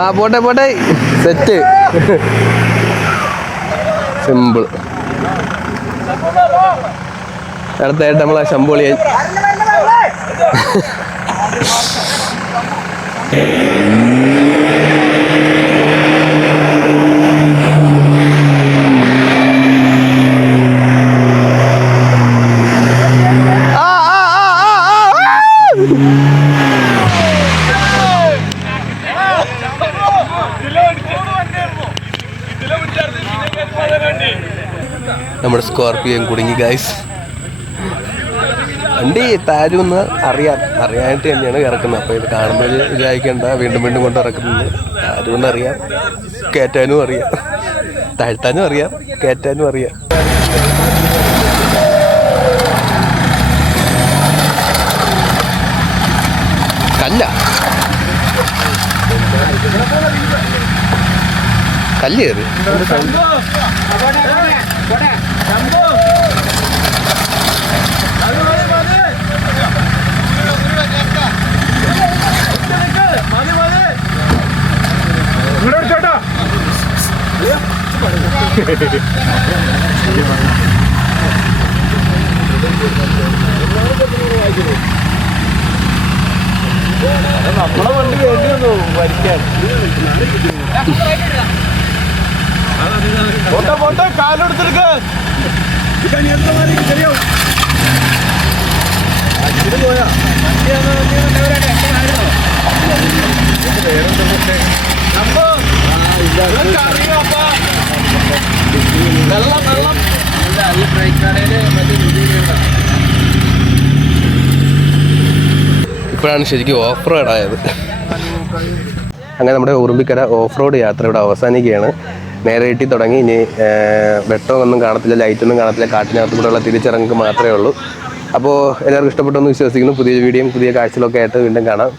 ആ പോട്ടെ പോട്ടെ സെറ്റ് സിമ്പിൾ. അടുത്തായിട്ട് നമ്മളെ ശമ്പൊളിയായി നമ്മുടെ സ്കോർപിയോയും കുടുങ്ങി ഗൈസ്. വണ്ടി താരുമെന്ന് അറിയാനായിട്ട് തന്നെയാണ് ഇറക്കുന്നത്. അപ്പോൾ ഇത് കാണുമ്പോൾ വിചാരിക്കേണ്ട വീണ്ടും വീണ്ടും കൊണ്ട് ഇറക്കുന്നത്. താരുമെന്ന് അറിയാം, കയറ്റാനും അറിയാം, താഴ്ത്താനും അറിയാം, കയറ്റാനും അറിയാം. കല്ല കല്ല് കയറി നമ്മളെ വണ്ടി വേണ്ടി വന്നു ഭരിക്കാൻ. പോട്ടെ കാലെടുത്തെടുക്ക. പോയാ വെള്ളം വെള്ളം ഇപ്പോഴാണ് ശരിക്കും ഓഫ് റോഡ് ആയത്. അങ്ങനെ നമ്മുടെ ഉറുമ്പിക്കര ഓഫ് റോഡ് യാത്ര ഇവിടെ അവസാനിക്കുകയാണ്. നേരെ ഇട്ടി തുടങ്ങി. ഇനി വെട്ടമൊന്നും കാണത്തില്ല, ലൈറ്റൊന്നും കാണത്തില്ല, കാട്ടിനകത്ത് കൂടെയുള്ള തിരിച്ചിറങ്ങുക മാത്രമേ ഉള്ളൂ. അപ്പോൾ എല്ലാവർക്കും ഇഷ്ടപ്പെട്ടെന്ന് വിശ്വസിക്കുന്നു. പുതിയ വീഡിയോയും പുതിയ കാഴ്ചകളൊക്കെ ആയിട്ട് വീണ്ടും കാണാം.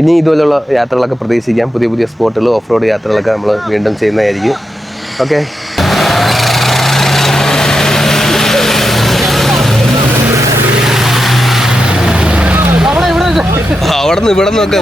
ഇനി ഇതുപോലുള്ള യാത്രകളൊക്കെ പ്രതീക്ഷിക്കാം. പുതിയ പുതിയ സ്പോട്ടുകൾ, ഓഫ് റോഡ് യാത്രകളൊക്കെ നമ്മൾ വീണ്ടും ചെയ്യുന്നതായിരിക്കും. ഓക്കെ, അവിടെ നിന്ന് ഇവിടെ നിന്നൊക്കെ